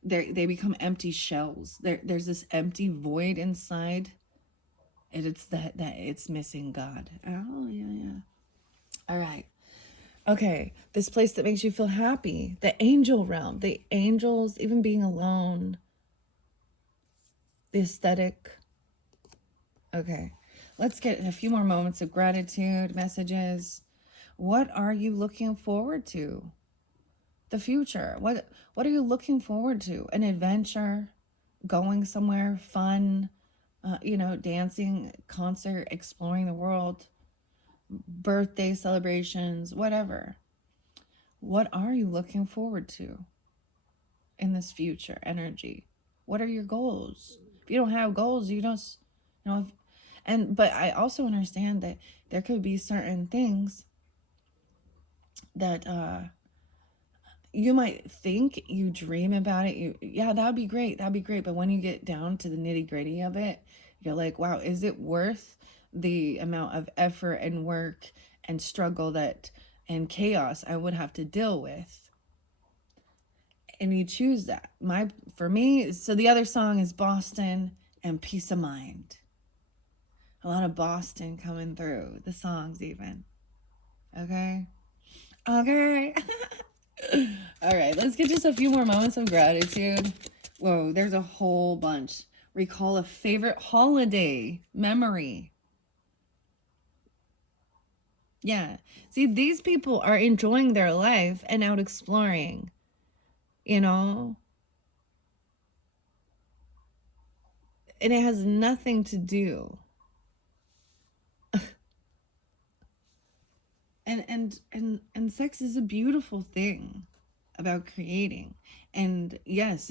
They become empty shells. There's this empty void inside, and it's that it's missing God. Oh yeah, yeah. All right. Okay, this place that makes you feel happy, the angel realm, the angels, even being alone, the aesthetic. Okay, let's get a few more moments of gratitude messages. What are you looking forward to? The future. What are you looking forward to? An adventure, going somewhere fun, dancing, concert, exploring the world, birthday celebrations, whatever. What are you looking forward to in this future energy? What are your goals? If you don't have goals, you don't, but I also understand that there could be certain things that you might think, you dream about it, yeah, that'd be great, but when you get down to the nitty gritty of it, you're like, wow, is it worth the amount of effort and work and struggle that and chaos I would have to deal with? And you choose that. For me, so the other song is Boston and Peace of Mind. A lot of Boston coming through the songs, even. Okay. Okay. All right, let's get just a few more moments of gratitude. Whoa, there's a whole bunch. Recall a favorite holiday memory. Yeah. See, these people are enjoying their life and out exploring, you know? And it has nothing to do. And sex is a beautiful thing about creating. And yes,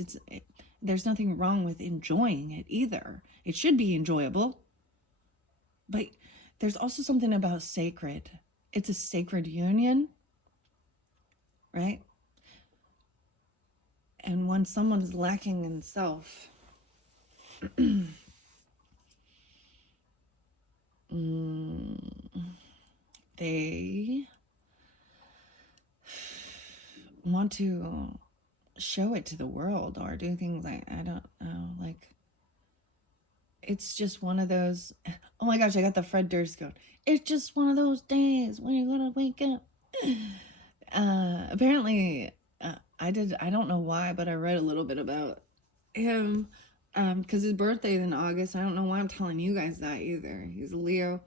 there's nothing wrong with enjoying it either. It should be enjoyable. But there's also something about sacred. It's a sacred union, right? And when someone's lacking in self, they want to show it to the world or do things like, I don't know, like, it's just one of those, oh my gosh, I got the Fred Durst code. It's just one of those days when you're gonna wake up. Apparently, I don't know why, but I read a little bit about him, because his birthday is in August. I don't know why I'm telling you guys that either. He's a Leo,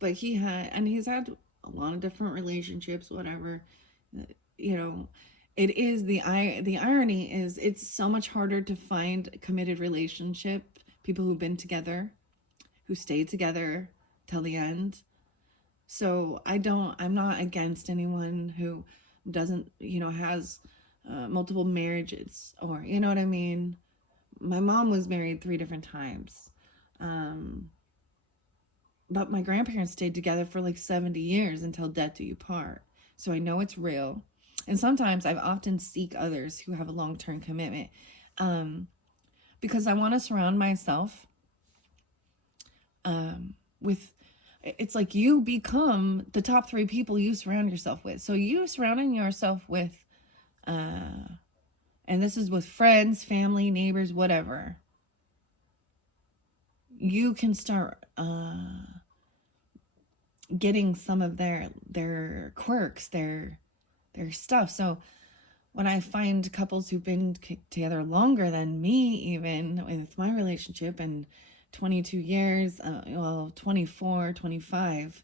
but he's had a lot of different relationships, whatever. You know, the irony is it's so much harder to find a committed relationship, people who've been together, who stayed together till the end. So I'm not against anyone who doesn't, has multiple marriages, or, you know what I mean? My mom was married 3 different times. But my grandparents stayed together for like 70 years until death do you part. So I know it's real. And sometimes I've often seek others who have a long-term commitment, because I want to surround myself with, it's like you become the top 3 people you surround yourself with. So you surrounding yourself with, and this is with friends, family, neighbors, whatever, you can start getting some of their quirks, their stuff. So when I find couples who've been together longer than me, even with my relationship, and 22 years, 24, 25,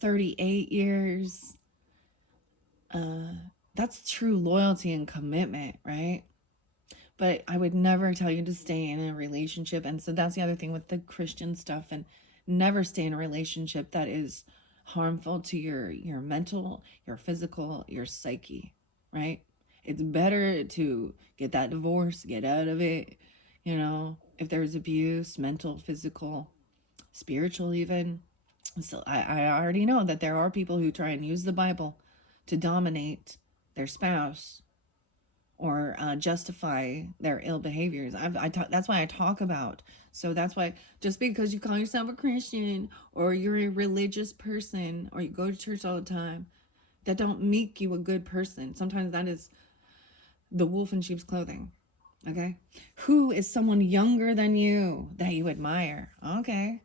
38 years, that's true loyalty and commitment, right? But I would never tell you to stay in a relationship. And so that's the other thing with the Christian stuff, and never stay in a relationship that is harmful to your mental, your physical, your psyche, right? It's better to get that divorce, get out of it, if there's abuse, mental, physical, spiritual even. So I already know that there are people who try and use the Bible to dominate their spouse or justify their ill behaviors. That's why I talk about. So that's why, just because you call yourself a Christian or you're a religious person or you go to church all the time, that don't make you a good person. Sometimes that is the wolf in sheep's clothing. Okay? Who is someone younger than you that you admire? Okay.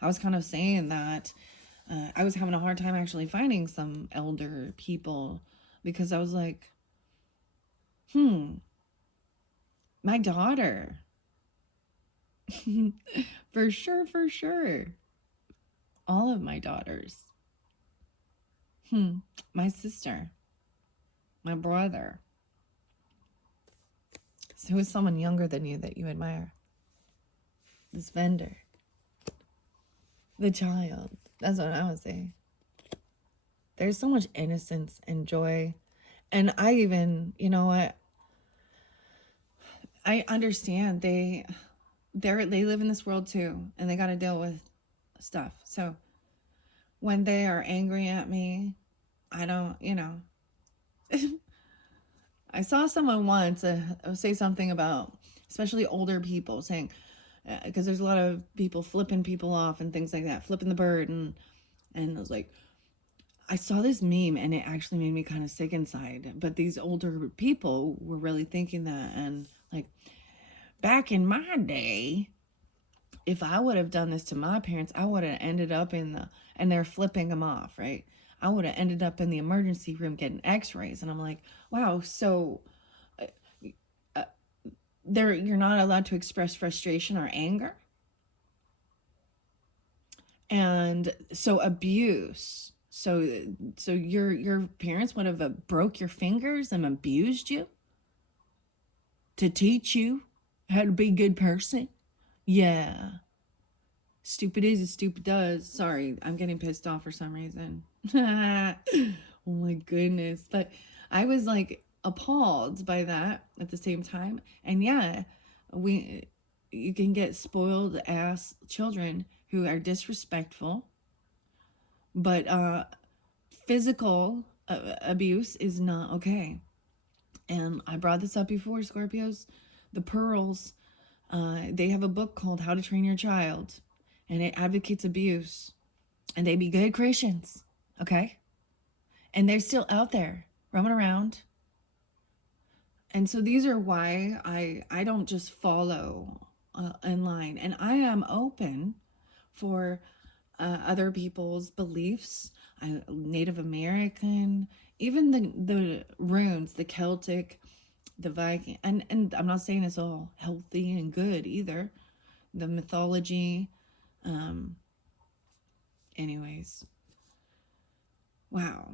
I was kind of saying that I was having a hard time actually finding some elder people because I was like, my daughter. For sure, for sure. All of my daughters. My sister. My brother. So who is someone younger than you that you admire? This vendor. The child. That's what I would say. There's so much innocence and joy. And I even, you know what? I understand they live in this world too, and they got to deal with stuff. So when they are angry at me, I don't, I saw someone once say something about, especially older people, saying, because there's a lot of people flipping people off and things like that, flipping the bird, and I was like, I saw this meme and it actually made me kind of sick inside. But these older people were really thinking that, and like, back in my day, if I would have done this to my parents, I would have ended up and they're flipping them off, right? I would have ended up in the emergency room getting x-rays. And I'm like, wow, so you're not allowed to express frustration or anger. And so abuse. So your parents would have broke your fingers and abused you to teach you how to be a good person. Yeah. Stupid is as stupid does. Sorry, I'm getting pissed off for some reason. Oh my goodness. But I was like appalled by that at the same time. And yeah, you can get spoiled ass children who are disrespectful, but physical abuse is not okay. And I brought this up before, Scorpios. The Pearls, they have a book called How to Train Your Child, and it advocates abuse. And they be good Christians, okay? And they're still out there roaming around. And so these are why I don't just follow in line. And I am open for other people's beliefs, Native American, even the runes, the Celtic, the Viking. And I'm not saying it's all healthy and good either. The mythology. Anyways. Wow.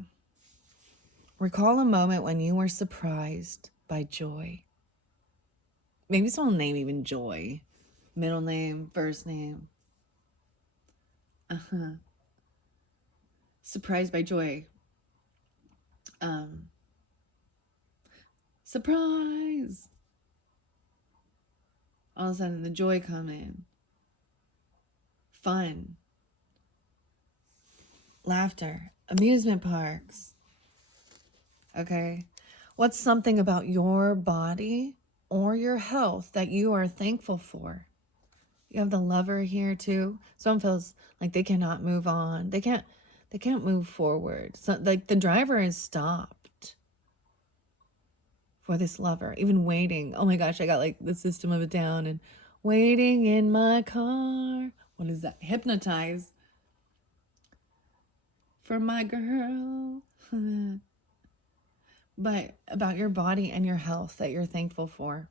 Recall a moment when you were surprised by joy. Maybe someone name even Joy. Middle name, first name. Surprised by joy. Surprise! All of a sudden the joy come in. Fun. Laughter. Amusement parks. Okay? What's something about your body or your health that you are thankful for? You have the Lover here too. Someone feels like they cannot move on. They can't move forward. So like the driver is stopped for this Lover. Even waiting. Oh my gosh, I got like the System of a Down and waiting in my car. What is that? Hypnotize for my girl. But about your body and your health that you're thankful for.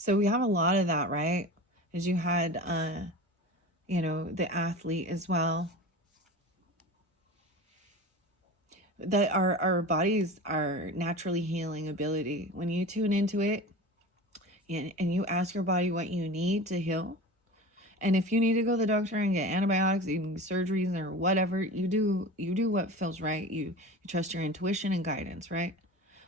So we have a lot of that, right? As you had, the athlete as well. That our bodies are naturally healing ability. When you tune into it and you ask your body what you need to heal, and if you need to go to the doctor and get antibiotics, even surgeries or whatever, you do what feels right. You trust your intuition and guidance, right?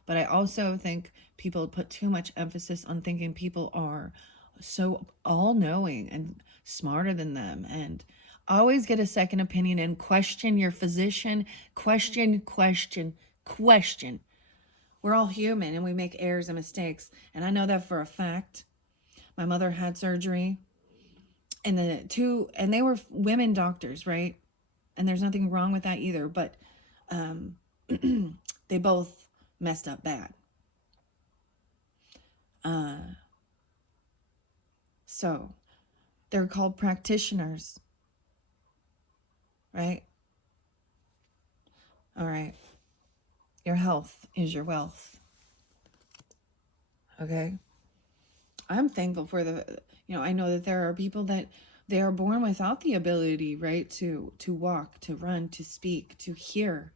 But I also think people put too much emphasis on thinking people are so all-knowing and smarter than them. And always get a second opinion and question your physician. Question. We're all human and we make errors and mistakes. And I know that for a fact. My mother had surgery, and they were women doctors, right? And there's nothing wrong with that either, but um, they both messed up bad. So they're called practitioners, right? All right. Your health is your wealth. Okay. I'm thankful for I know that there are people that they are born without the ability, right? To walk, to run, to speak, to hear,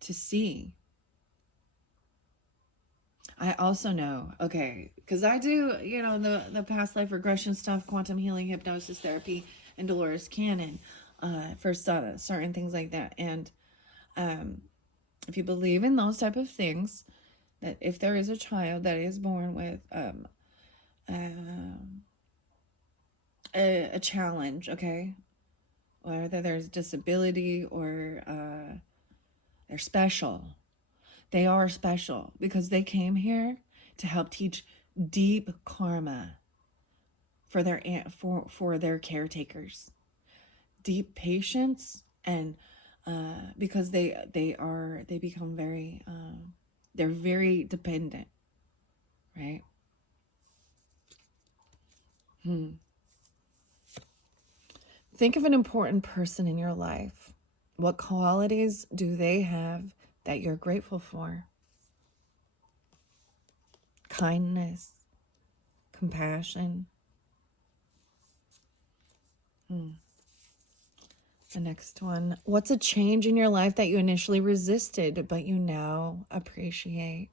to see. I also know, okay, because I do, the past life regression stuff, quantum healing, hypnosis therapy, and Dolores Cannon, for certain things like that. And if you believe in those type of things, that if there is a child that is born with a challenge, okay, whether there's disability or they're special, they are special because they came here to help teach deep karma for their caretakers, deep patience, and because they become very they're very dependent, right? Think of an important person in your life. What qualities do they have that you're grateful for? Kindness, compassion. The next one. What's a change in your life that you initially resisted, but you now appreciate?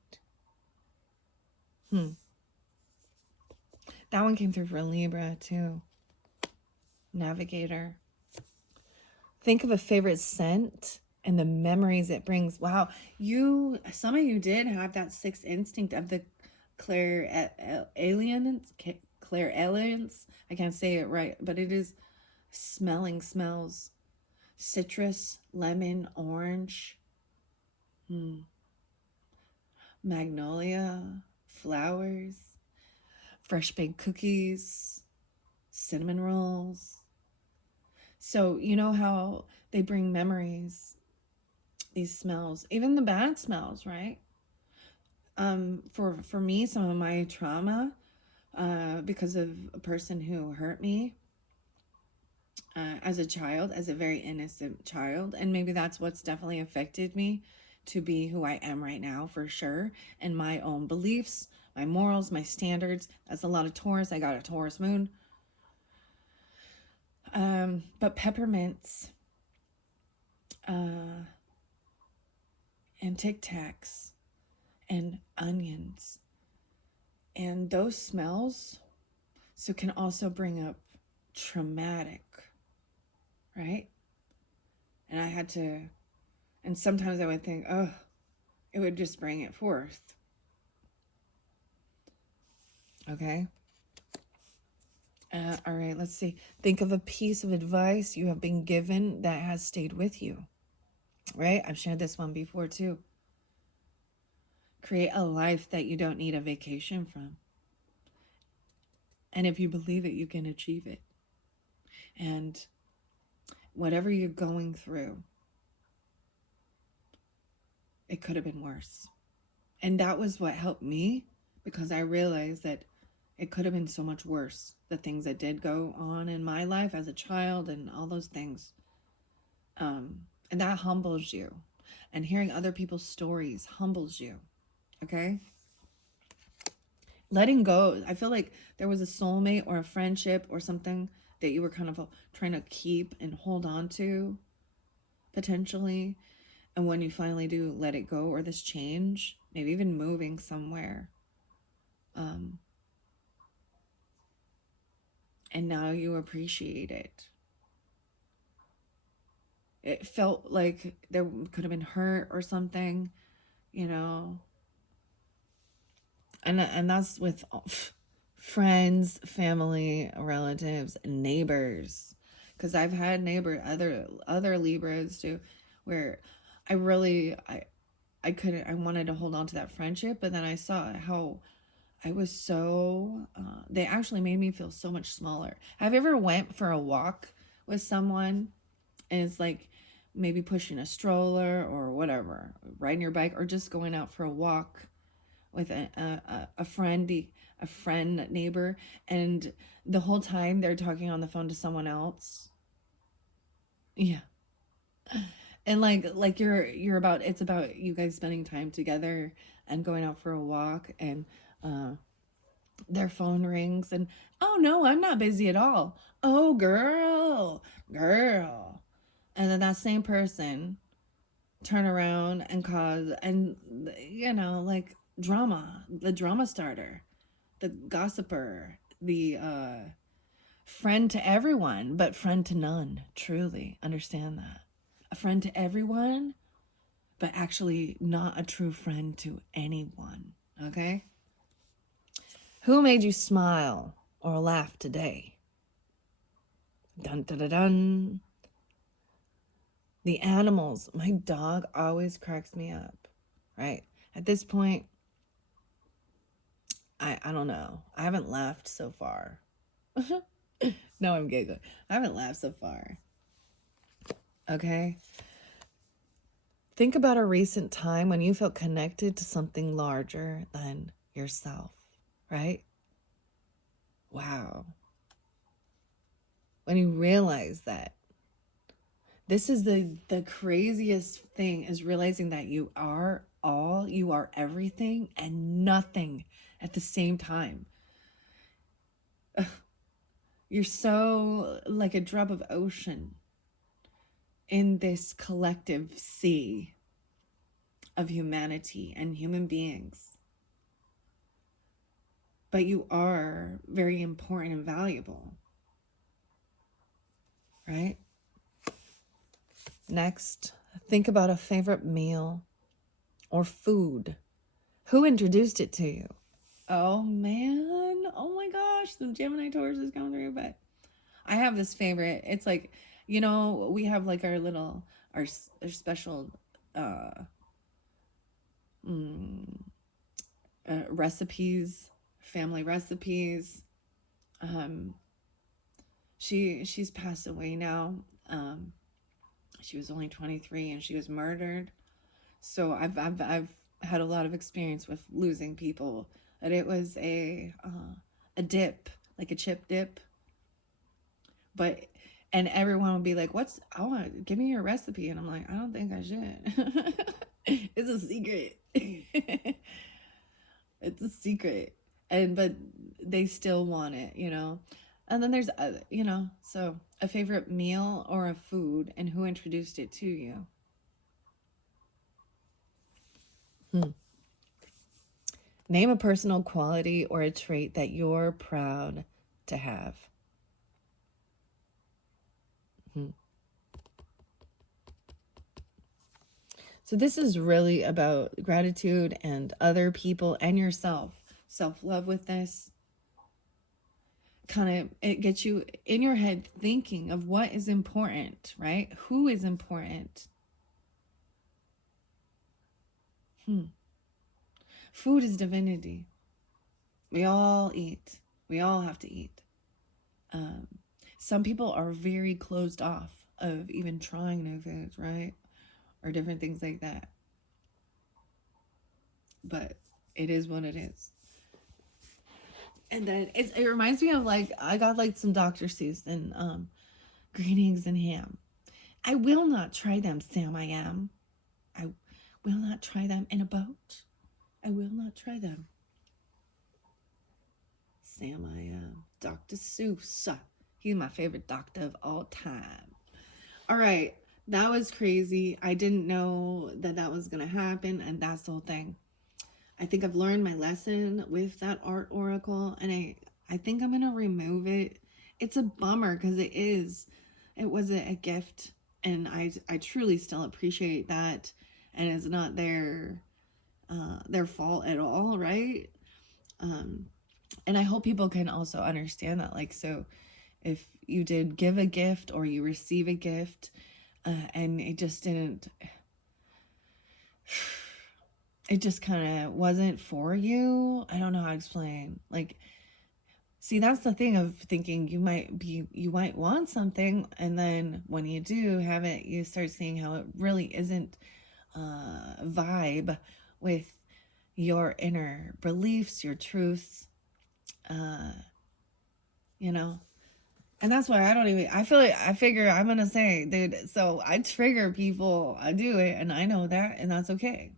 That one came through for Libra too. Navigator. Think of a favorite scent and the memories it brings. Wow, some of you did have that sixth instinct of the aliens. Claire aliens. I can't say it right, but it is smelling smells. Citrus, lemon, orange, magnolia, flowers, fresh baked cookies, cinnamon rolls. So you know how they bring memories, these smells, even the bad smells, right? For me, some of my trauma, because of a person who hurt me as a child, as a very innocent child, and maybe that's what's definitely affected me to be who I am right now, for sure, and my own beliefs, my morals, my standards. That's a lot of Taurus. I got a Taurus moon. But peppermints and Tic Tacs and onions and those smells can also bring up traumatic, right? And I had to, and sometimes I would think, oh, it would just bring it forth. Okay. All right, let's see. Think of a piece of advice you have been given that has stayed with you, right? I've shared this one before too. Create a life that you don't need a vacation from. And if you believe it, you can achieve it. And whatever you're going through, it could have been worse. And that was what helped me, because I realized that it could have been so much worse. The things that did go on in my life as a child and all those things. And that humbles you. And hearing other people's stories humbles you. Okay? Letting go. I feel like there was a soulmate or a friendship or something that you were kind of trying to keep and hold on to, potentially. And when you finally do let it go, or this change, maybe even moving somewhere, and now you appreciate it. It felt like there could have been hurt or something, and that's with friends, family, relatives, neighbors, because I've had other Libras too, where I I wanted to hold on to that friendship, but then I saw how I was so, they actually made me feel so much smaller. Have you ever went for a walk with someone and it's like maybe pushing a stroller or whatever, riding your bike, or just going out for a walk with a friend neighbor, and the whole time they're talking on the phone to someone else? Yeah. And like you're about, it's about you guys spending time together and going out for a walk, and uh their phone rings and, oh no, I'm not busy at all. Oh girl. And then that same person turn around and cause, and like drama, the drama starter, the gossiper, the friend to everyone but friend to none. Truly understand that. A friend to everyone but actually not a true friend to anyone. Okay? Who made you smile or laugh today? Dun dun dun dun. The animals. My dog always cracks me up, right? At this point, I don't know. I haven't laughed so far. No, I'm giggling. I haven't laughed so far. Okay? Think about a recent time when you felt connected to something larger than yourself, right? Wow. When you realize that. This is the craziest thing, is realizing that you are all, you are everything and nothing at the same time. You're so like a drop of ocean in this collective sea of humanity and human beings. But you are very important and valuable, right? Next, think about a favorite meal or food. Who introduced it to you? Oh man, oh my gosh, some Gemini Taurus is coming through. But I have this favorite. It's like, we have like our little, our special mm, recipes, family recipes. Um, she's passed away now. She was only 23 and she was murdered. So I've had a lot of experience with losing people. But it was a dip, like a chip dip. But and everyone would be like, I want, give me your recipe. And I'm like, I don't think I should. It's a secret. It's a secret. But they still want it. And then there's other, so a favorite meal or a food, and who introduced it to you. Name a personal quality or a trait that you're proud to have. So this is really about gratitude and other people and yourself. Self-love with this. Kind of, it gets you in your head thinking of what is important, right? Who is important? Food is divinity. We all eat. We all have to eat. Some people are very closed off of even trying new foods, right? Or different things like that. But it is what it is. And then it reminds me of, like, I got like some Dr. Seuss and green eggs and ham. I will not try them, Sam I am. I will not try them in a boat. I will not try them. Sam I am. Dr. Seuss. He's my favorite doctor of all time. All right. That was crazy. I didn't know that was going to happen. And that's the whole thing. I think I've learned my lesson with that art oracle. And I think I'm going to remove it. It's a bummer because it was a gift. And I truly still appreciate that. And it's not their fault at all, right? And I hope people can also understand that. Like, so if you did give a gift or you receive a gift and it just didn't, it just kind of wasn't for you. I don't know how to explain. Like, see, that's the thing of thinking you might want something, and then when you do have it, you start seeing how it really isn't vibe with your inner beliefs, your truths, you know. And that's why I figure I'm gonna say, dude, so I trigger people, I do it, and I know that, and that's okay.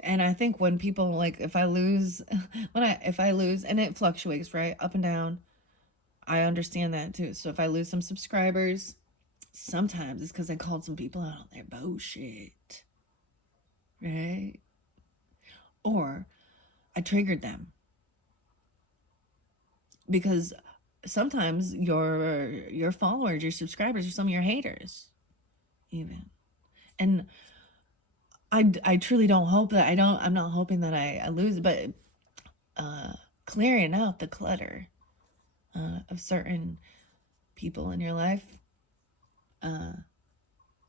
And I think when people, like, if I lose, and it fluctuates, right, up and down, I understand that too. So if I lose some subscribers, sometimes it's because I called some people out on their bullshit, right? Or I triggered them. Because sometimes your followers, your subscribers, are some of your haters, even. And I truly don't hope that I'm not hoping that I lose, but clearing out the clutter of certain people in your life, and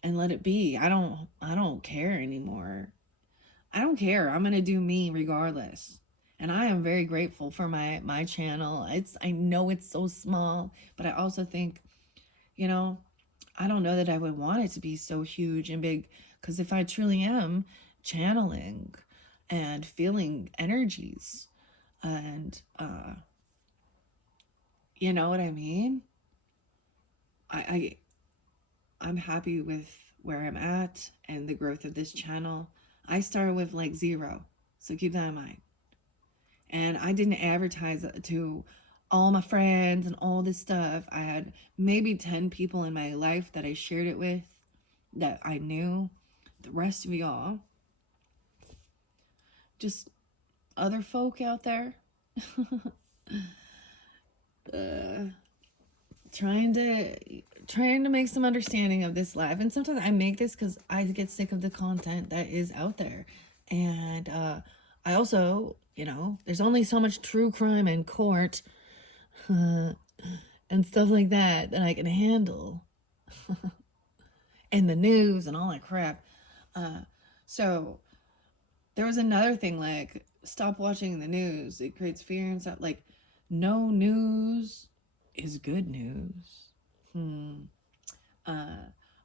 let it be. I don't care anymore. I don't care. I'm gonna do me regardless. And I am very grateful for my channel. I know it's so small, but I also think, you know, I don't know that I would want it to be so huge and big, because if I truly am channeling and feeling energies and you know what I mean? I'm happy with where I'm at and the growth of this channel. I started with like 0, so keep that in mind. And I didn't advertise to all my friends and all this stuff. I had maybe 10 people in my life that I shared it with, that I knew. The rest of y'all, just other folk out there, trying to make some understanding of this life. And sometimes I make this because I get sick of the content that is out there. And I also, you know, there's only so much true crime and court and stuff like that I can handle. And the news and all that crap. So there was another thing, like, stop watching the news. It creates fear and stuff. Like, no news is good news. A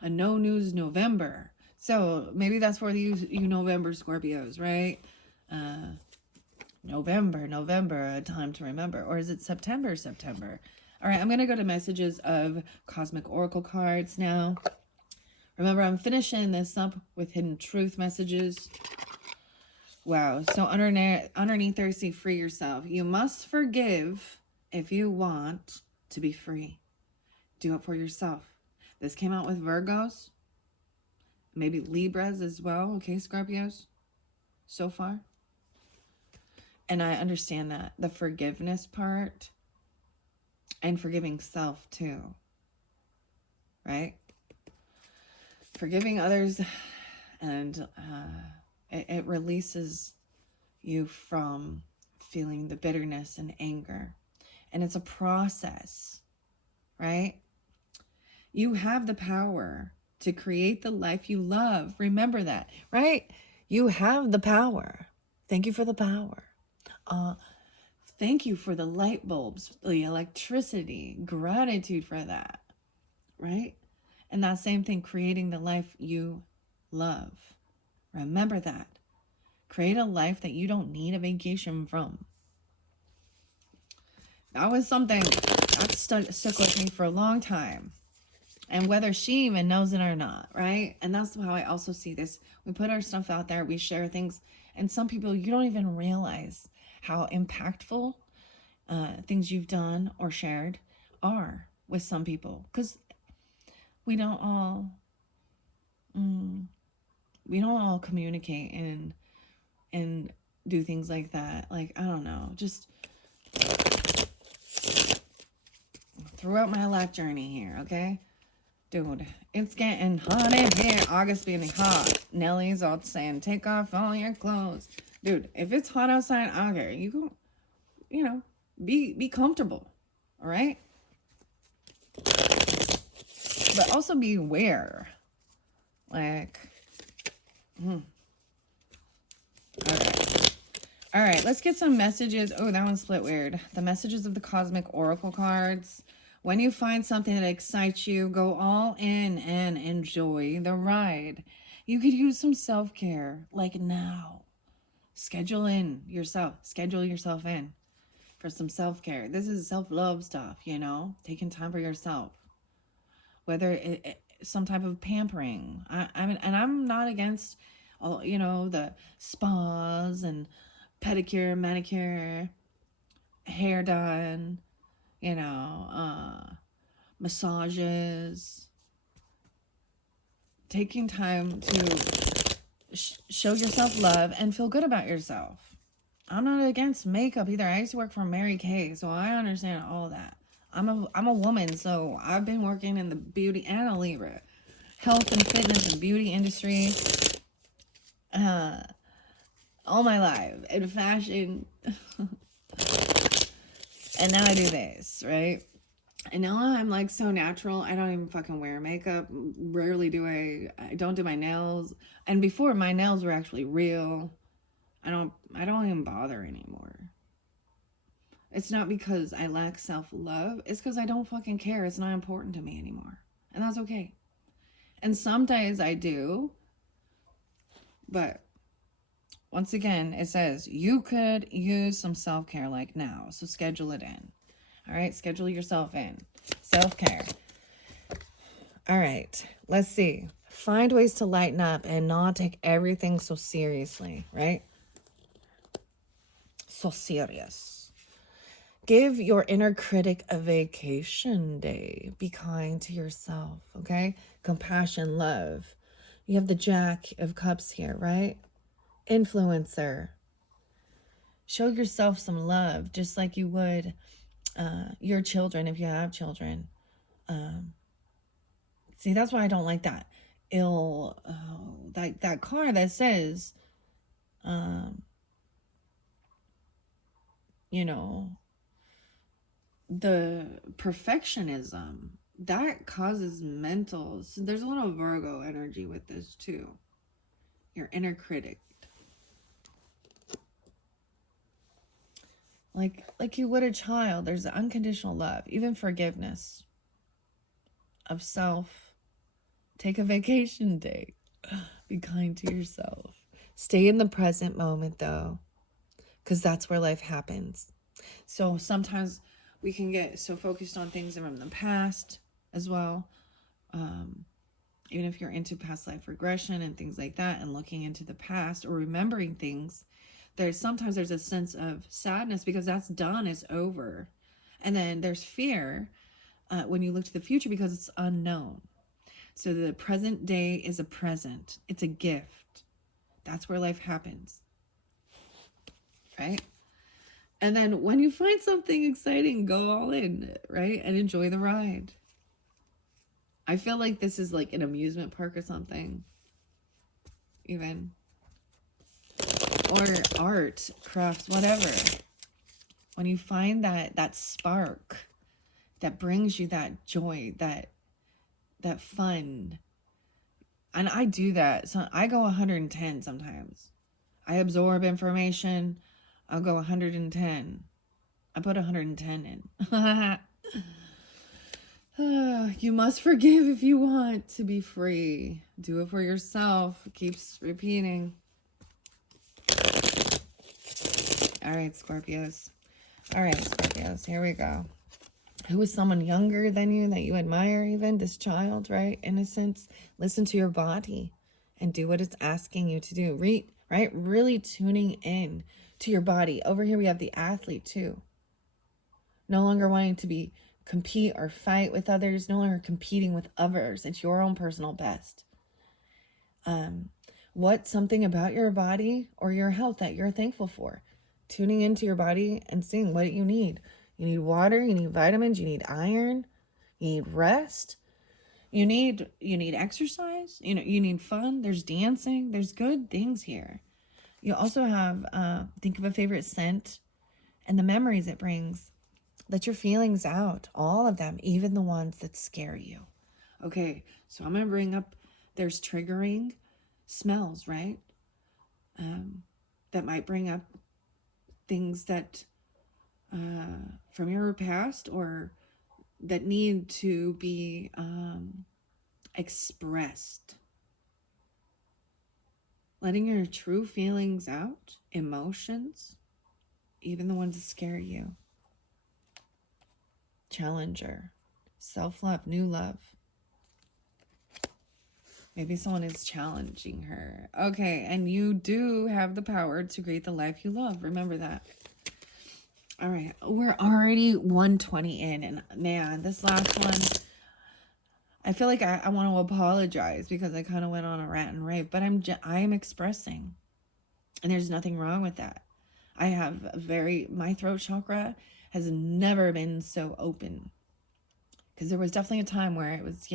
no news November. So maybe that's for you November Scorpios, right? November, a time to remember. Or is it September? All right, I'm going to go to messages of Cosmic Oracle cards now. Remember, I'm finishing this up with Hidden Truth messages. Wow. So underneath there, see, free yourself. You must forgive if you want to be free. Do it for yourself. This came out with Virgos. Maybe Libras as well. Okay, Scorpios. So far. And I understand that. The forgiveness part. And forgiving self too. Right? Forgiving others. And it releases you from feeling the bitterness and anger. And it's a process, right? You have the power to create the life you love. Remember that, right? You have the power. Thank you for the power. Thank you for the light bulbs, the electricity, gratitude for that, right? And that same thing, creating the life you love. Remember that. Create a life that you don't need a vacation from. That was something that stuck with me for a long time. And whether she even knows it or not, right? And that's how I also see this. We put our stuff out there, we share things, and some people, you don't even realize how impactful things you've done or shared are with some people. Because we don't all communicate and do things like that. Like, I don't know, just throughout my life journey here, okay? Dude, it's getting hot in here. August being hot. Nellie's all saying, take off all your clothes. Dude, if it's hot outside, I don't care. You go, you know, be comfortable. All right? But also be aware. Like, All right. All right, let's get some messages. Oh, that one split weird. The messages of the cosmic oracle cards. When you find something that excites you, go all in and enjoy the ride. You could use some self-care, like now. Schedule yourself in for some self-care. This is self-love stuff, taking time for yourself. Whether some type of pampering. I mean, and I'm not against all, the spas and pedicure, manicure, hair done, massages. Taking time to show yourself love and feel good about yourself. I'm not against makeup either. I used to work for Mary Kay, so I understand all that. I'm a woman, so I've been working in the beauty and a Libra, health and fitness and beauty industry, all my life, in fashion, and now I do this, right? And now I'm like so natural. I don't even fucking wear makeup. Rarely do I don't do my nails. And before, my nails were actually real. I don't even bother anymore. It's not because I lack self-love. It's because I don't fucking care. It's not important to me anymore. And that's okay. And some days I do. But once again, it says you could use some self-care like now. So schedule it in. All right? Schedule yourself in. Self-care. All right. Let's see. Find ways to lighten up and not take everything so seriously, right? So serious. Give your inner critic a vacation day. Be kind to yourself, okay? Compassion, love. You have the Jack of Cups here, right? Influencer. Show yourself some love, just like you would your children if you have children. See, that's why I don't like that. That card that says, the perfectionism that causes mental. So there's a little Virgo energy with this too. Your inner critic, like you would a child. There's unconditional love, even forgiveness of self. Take a vacation day. Be kind to yourself. Stay in the present moment though, because that's where life happens. So sometimes we can get so focused on things from the past as well. Even if you're into past life regression and things like that and looking into the past or remembering things, there's a sense of sadness because that's done, it's over. And then there's fear when you look to the future because it's unknown. So the present day is a present. It's a gift. That's where life happens. Right? And then when you find something exciting, go all in, right? And enjoy the ride. I feel like this is like an amusement park or something. Even. Or art, crafts, whatever. When you find that spark that brings you that joy, that fun. And I do that. So I go 110 sometimes. I absorb information. I'll go 110. I put 110 in. You must forgive if you want to be free. Do it for yourself. It keeps repeating. All right, Scorpios. Here we go. Who is someone younger than you that you admire even? This child, right? Innocence. Listen to your body and do what it's asking you to do. Right? Really tuning in to your body. Over here we have the athlete too. No longer wanting to compete or fight with others. No longer competing with others. It's your own personal best. What's something about your body or your health that you're thankful for? Tuning into your body and seeing what you need. You need water, you need vitamins, you need iron, you need rest, you need exercise, you need fun, there's dancing, there's good things here. You also have, think of a favorite scent and the memories it brings. Let your feelings out, all of them, even the ones that scare you. Okay, so I'm going to bring up, there's triggering smells, right? that might bring up things that from your past or that need to be expressed. Letting your true feelings out, emotions, even the ones that scare you. Challenger, self-love, new love. Maybe someone is challenging her. Okay, and you do have the power to create the life you love. Remember that. All right, we're already 120 in, and man, this last one, I feel like I want to apologize because I kind of went on a rant and rave, but I am expressing, and there's nothing wrong with that. I have my throat chakra has never been so open, because there was definitely a time where it was,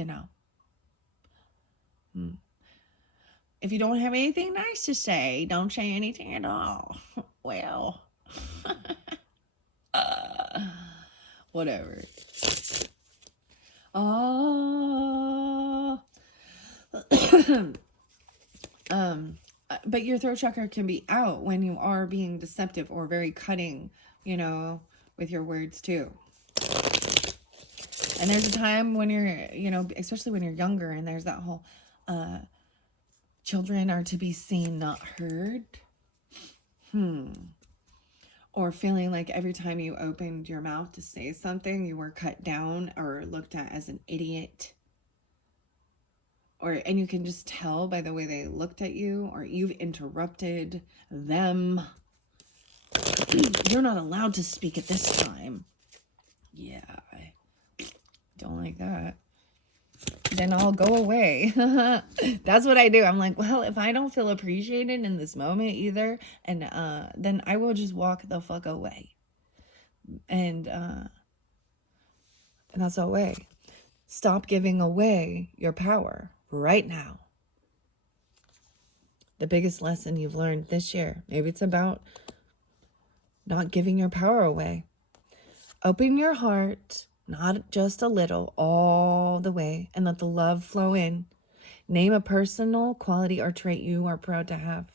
if you don't have anything nice to say, don't say anything at all. Well, whatever. Oh. But your throat chakra can be out when you are being deceptive or very cutting, with your words too. And there's a time when you're, especially when you're younger, and there's that whole children are to be seen, not heard. Or feeling like every time you opened your mouth to say something, you were cut down or looked at as an idiot. And you can just tell by the way they looked at you, or you've interrupted them. You're not allowed to speak at this time. Yeah, I don't like that. Then I'll go away. That's what I do. I'm like, well, if I don't feel appreciated in this moment either, and then I will just walk the fuck away. And that's a way. Stop giving away your power right now. The biggest lesson you've learned this year. Maybe it's about not giving your power away. Open your heart, not just a little, all the way, and let the love flow in. Name a personal quality or trait you are proud to have.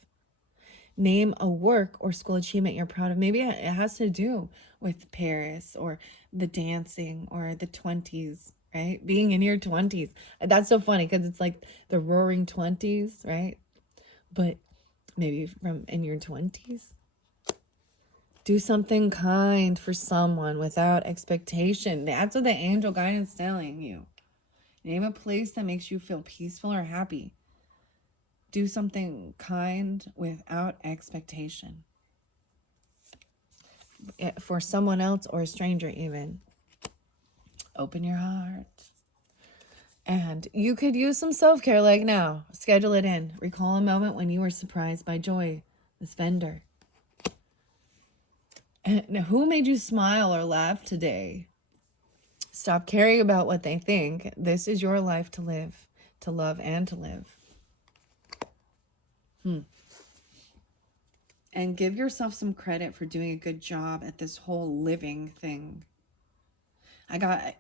Name a work or school achievement you're proud of. Maybe it has to do with Paris or the dancing or the 20s, right? Being in your 20s. That's so funny because it's like the roaring 20s, right? But maybe from in your 20s. Do something kind for someone without expectation. That's what the angel guidance is telling you. Name a place that makes you feel peaceful or happy. Do something kind without expectation. For someone else or a stranger even. Open your heart. And you could use some self-care like now. Schedule it in. Recall a moment when you were surprised by joy, this vendor. And who made you smile or laugh today? Stop caring about what they think. This is your life to live, to love, and to live. And give yourself some credit for doing a good job at this whole living thing. I got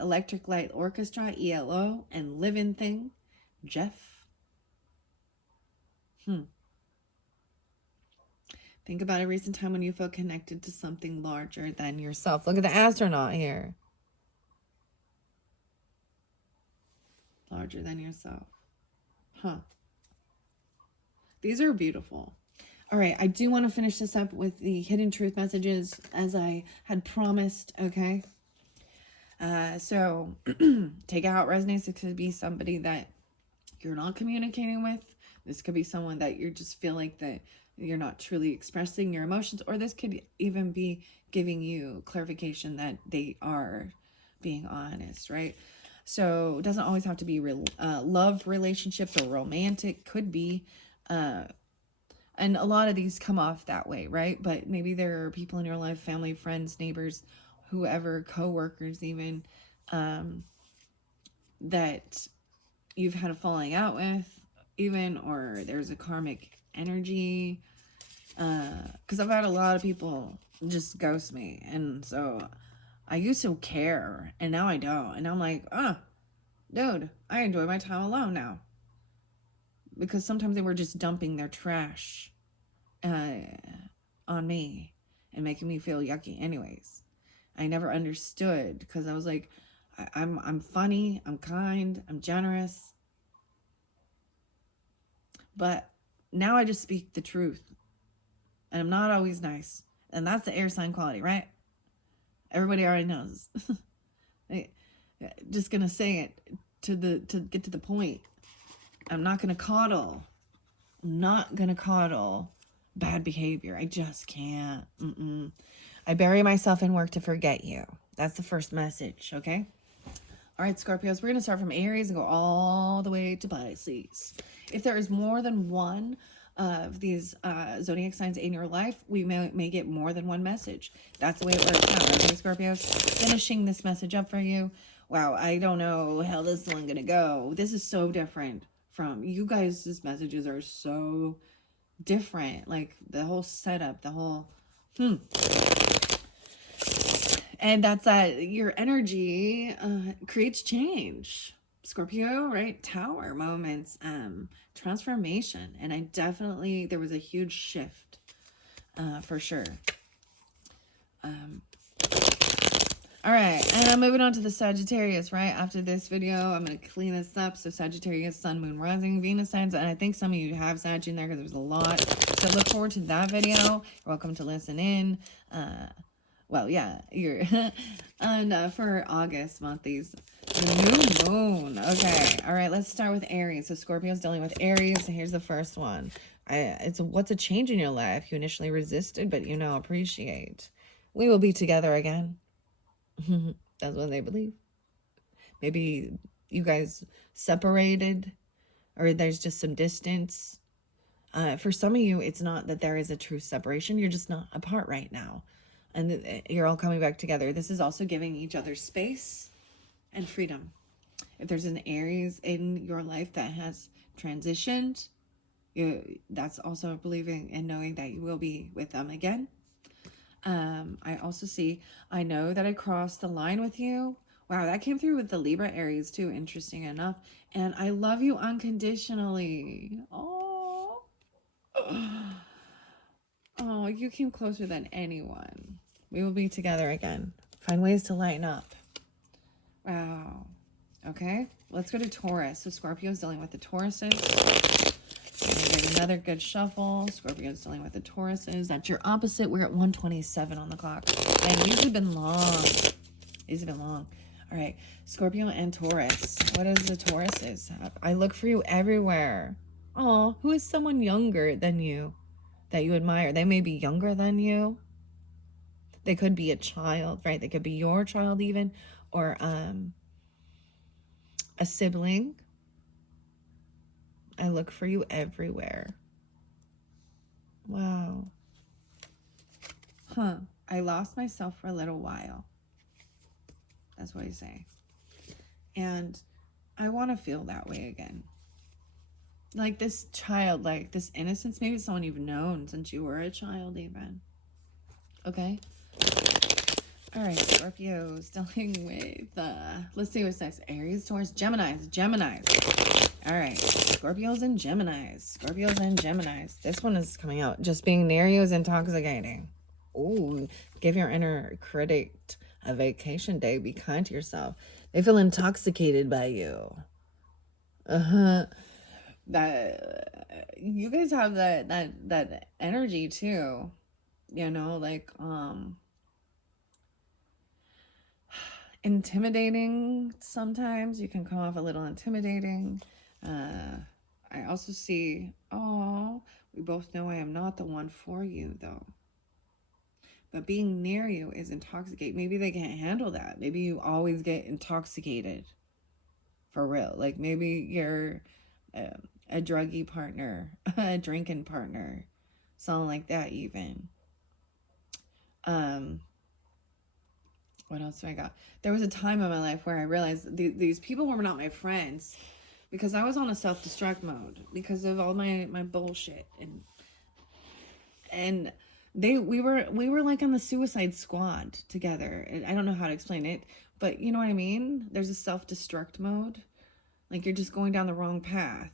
Electric Light Orchestra, ELO, and Living Thing, Jeff. Think about a recent time when you felt connected to something larger than yourself. Look at the astronaut here. Larger than yourself. These are beautiful. All right, I do want to finish this up with the hidden truth messages as I had promised, okay? So take out what resonates. It could be somebody that you're not communicating with. This could be someone that you just feel like that you're not truly expressing your emotions, or this could even be giving you clarification that they are being honest, right? So it doesn't always have to be love relationships or romantic. Could be, and a lot of these come off that way, right? But maybe there are people in your life, family, friends, neighbors, whoever, co-workers even, that you've had a falling out with even, or there's a karmic energy. Because I've had a lot of people just ghost me. And so I used to care, and now I don't. And I'm like, dude, I enjoy my time alone now. Because sometimes they were just dumping their trash on me and making me feel yucky anyways. I never understood because I was like, I'm funny, I'm kind, I'm generous. But now I just speak the truth. And I'm not always nice. And that's the air sign quality, right? Everybody already knows. Just gonna say it to get to the point. I'm not gonna coddle. I'm not gonna coddle bad behavior. I just can't. I bury myself in work to forget you. That's the first message, okay? All right, Scorpios, we're going to start from Aries and go all the way to Pisces. If there is more than one of these zodiac signs in your life, we may get more than one message. That's the way it works out, okay, Scorpios? Finishing this message up for you. Wow, I don't know how this one going to go. This is so different from you guys. These messages are so different. Like the whole setup, the whole... And that's that your energy creates change. Scorpio, right? Tower moments, transformation. And I definitely, there was a huge shift for sure. All right, and I'm moving on to the Sagittarius, right? After this video, I'm going to clean this up. So Sagittarius, Sun, Moon, Rising, Venus signs. And I think some of you have Sag in there because there's a lot. So look forward to that video. You're welcome to listen in. Well, yeah, you're and for August month, the new moon. Okay, all right, let's start with Aries. So Scorpio's dealing with Aries. So here's the first one. What's a change in your life you initially resisted, but you now appreciate. We will be together again. That's what they believe. Maybe you guys separated, or there's just some distance. For some of you, it's not that there is a true separation. You're just not apart right now. And you're all coming back together. This is also giving each other space and freedom. If there's an Aries in your life that has transitioned, that's also believing and knowing that you will be with them again. I also see, I know that I crossed the line with you. Wow, that came through with the Libra Aries too, interesting enough. And I love you unconditionally. Oh, oh, you came closer than anyone. We will be together again. Find ways to lighten up. Wow. Okay, let's go to Taurus. So Scorpio's dealing with the Tauruses. Get another good shuffle. Scorpio's dealing with the Tauruses. That's your opposite. We're at 127 on the clock. And these have been long. These have been long. All right, Scorpio and Taurus. What is the Tauruses? I look for you everywhere. Oh, who is someone younger than you that you admire? They may be younger than you. They could be a child, right? They could be your child even, or a sibling. I look for you everywhere. Wow. Huh. I lost myself for a little while. That's what I say. And I want to feel that way again. Like this child, like this innocence, maybe someone you've known since you were a child even. Okay? All right, Scorpios dealing with, let's see what's next. Aries, Taurus, Geminis. All right, Scorpios and Geminis. This one is coming out. Just being near you is intoxicating. Ooh, give your inner critic a vacation day. Be kind to yourself. They feel intoxicated by you. That you guys have that energy too. You know, like intimidating sometimes. You can come off a little intimidating. I also see, oh, we both know I am not the one for you, though. But being near you is intoxicating. Maybe they can't handle that. Maybe you always get intoxicated. For real. Like maybe you're a druggy partner, a drinking partner, something like that even. What else do I got? There was a time in my life where I realized these people were not my friends because I was on a self-destruct mode because of all my bullshit, and we were like on the suicide squad together. I don't know how to explain it, but you know what I mean? There's a self-destruct mode. Like you're just going down the wrong path.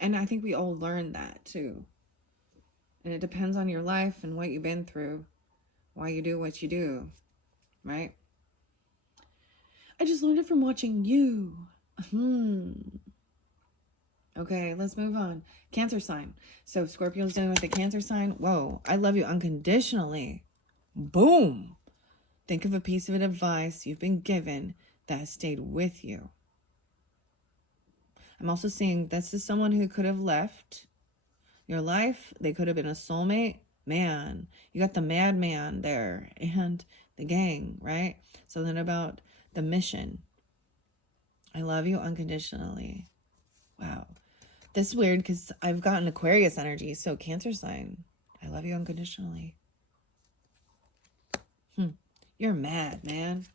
And I think we all learn that too. And it depends on your life and what you've been through, why you do what you do, right? I just learned it from watching you. Okay, let's move on. Cancer sign. So Scorpio's dealing with the Cancer sign. Whoa, I love you unconditionally. Boom. Think of a piece of advice you've been given that has stayed with you. I'm also seeing this is someone who could have left your life. They could have been a soulmate. Man, you got the madman there and the gang, right? So then about the mission. I love you unconditionally. Wow. This is weird because I've gotten Aquarius energy. So Cancer sign. I love you unconditionally. You're mad, man.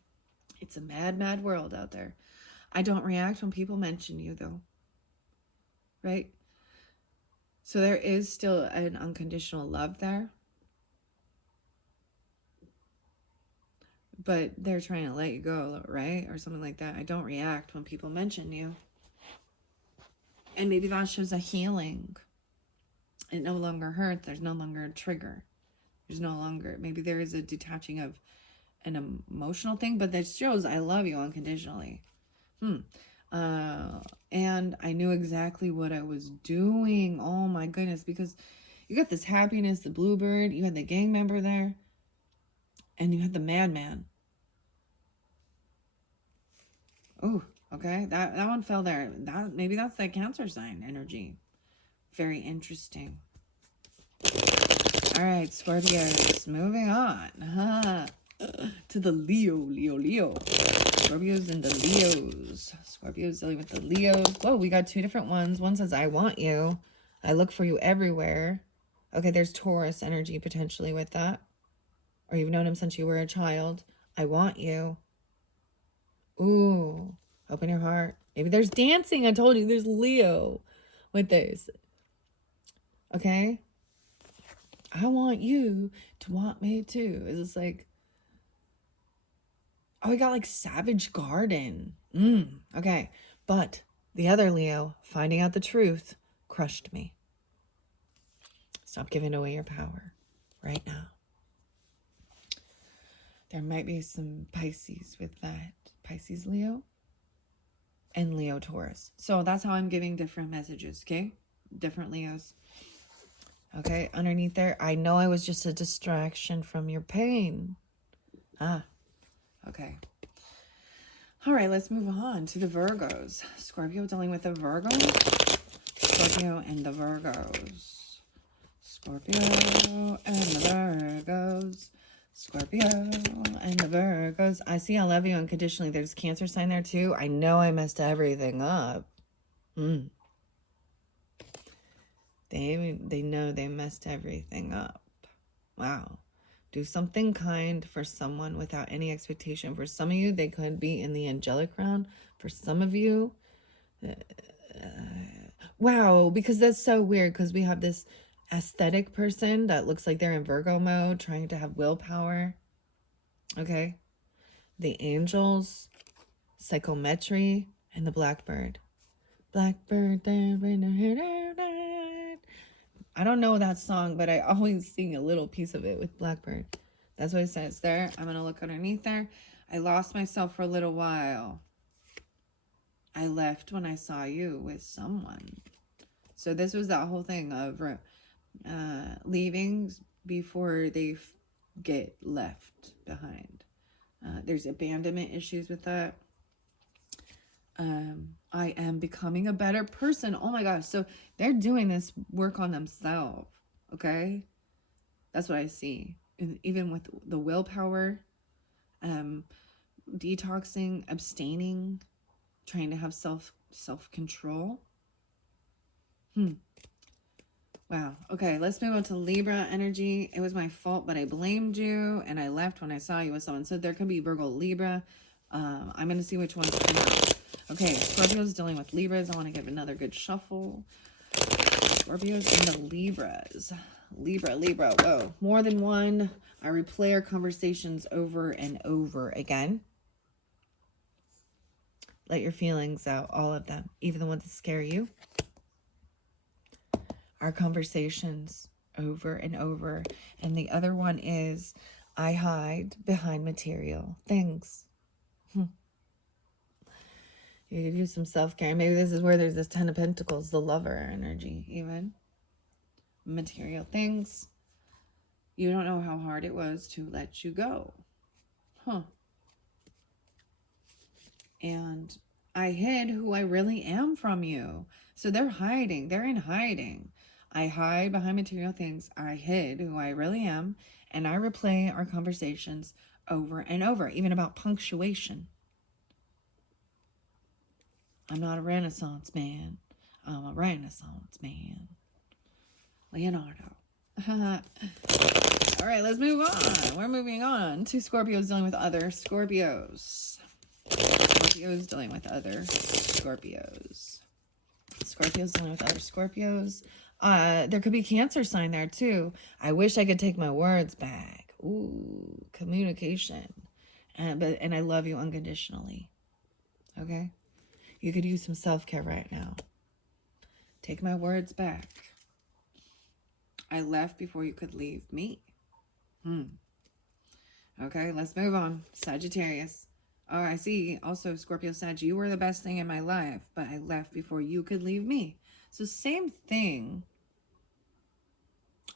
It's a mad, mad world out there. I don't react when people mention you, though. Right? So there is still an unconditional love there. But they're trying to let you go, right? Or something like that. I don't react when people mention you. And maybe that shows a healing. It no longer hurts. There's no longer a trigger. There's no longer, maybe there is a detaching of an emotional thing, but that shows I love you unconditionally. And I knew exactly what I was doing. Oh my goodness, because you got this happiness, the bluebird, you had the gang member there, and you had the madman. Oh, okay. That one fell there. Maybe that's that Cancer sign energy. Very interesting. All right, Scorpios, moving on. To the Leo. Scorpios and the Leos. Scorpios dealing with the Leos. Whoa, we got two different ones. One says, I want you. I look for you everywhere. Okay, there's Taurus energy potentially with that. Or you've known him since you were a child. I want you. Ooh, open your heart. Maybe there's dancing. I told you there's Leo with this. Okay? I want you to want me too. It's just like, oh, we got like Savage Garden. Okay. But the other Leo, finding out the truth, crushed me. Stop giving away your power right now. There might be some Pisces with that. Pisces Leo and Leo Taurus. So that's how I'm giving different messages, okay? Different Leos. Okay, underneath there, I know I was just a distraction from your pain. Okay. All right, let's move on to the Virgos. Scorpio dealing with the Virgos. Scorpio and the Virgos. Scorpio and the Virgos. Scorpio and the Virgos. I see I love you unconditionally. There's Cancer sign there too. I know I messed everything up. They know they messed everything up. Wow. Do something kind for someone without any expectation. For some of you, they could be in the angelic realm. For some of you, wow, because that's so weird because we have this aesthetic person that looks like they're in Virgo mode, trying to have willpower. Okay. The angels, psychometry, and the blackbird. Blackbird, I don't know that song, but I always sing a little piece of it with Blackbird. That's what it says there. I'm going to look underneath there. I lost myself for a little while. I left when I saw you with someone. So this was that whole thing of leaving before they get left behind. There's abandonment issues with that. I am becoming a better person. Oh my gosh. So they're doing this work on themselves. Okay. That's what I see. And even with the willpower, detoxing, abstaining, trying to have self-control. Wow. Okay, let's move on to Libra energy. It was my fault, but I blamed you, and I left when I saw you with someone. So there could be Virgo, Libra. I'm going to see which ones come out. Okay, Scorpio's dealing with Libras. I want to give another good shuffle. Scorpios and the Libras. Libra. Whoa. More than one. I replay our conversations over and over again. Let your feelings out, all of them, even the ones that scare you. our conversations over and over. And the other one is, I hide behind material things. You could use some self-care. Maybe this is where there's this 10 of Pentacles, the lover energy, even. Material things. You don't know how hard it was to let you go. And I hid who I really am from you. So they're hiding. They're in hiding. I hide behind material things. I hid who I really am. And I replay our conversations over and over, even about punctuation. I'm not a Renaissance man. I'm a Renaissance man. Leonardo. All right, let's move on. We're moving on to Scorpios dealing with other Scorpios. Scorpios dealing with other Scorpios. Scorpios dealing with other Scorpios. There could be Cancer sign there too. I wish I could take my words back. Ooh, communication. And I love you unconditionally. Okay? You could use some self-care right now. Take my words back. I left before you could leave me. Okay, let's move on. Sagittarius. Oh, I see. Also, Scorpio Sag, you were the best thing in my life, but I left before you could leave me. So same thing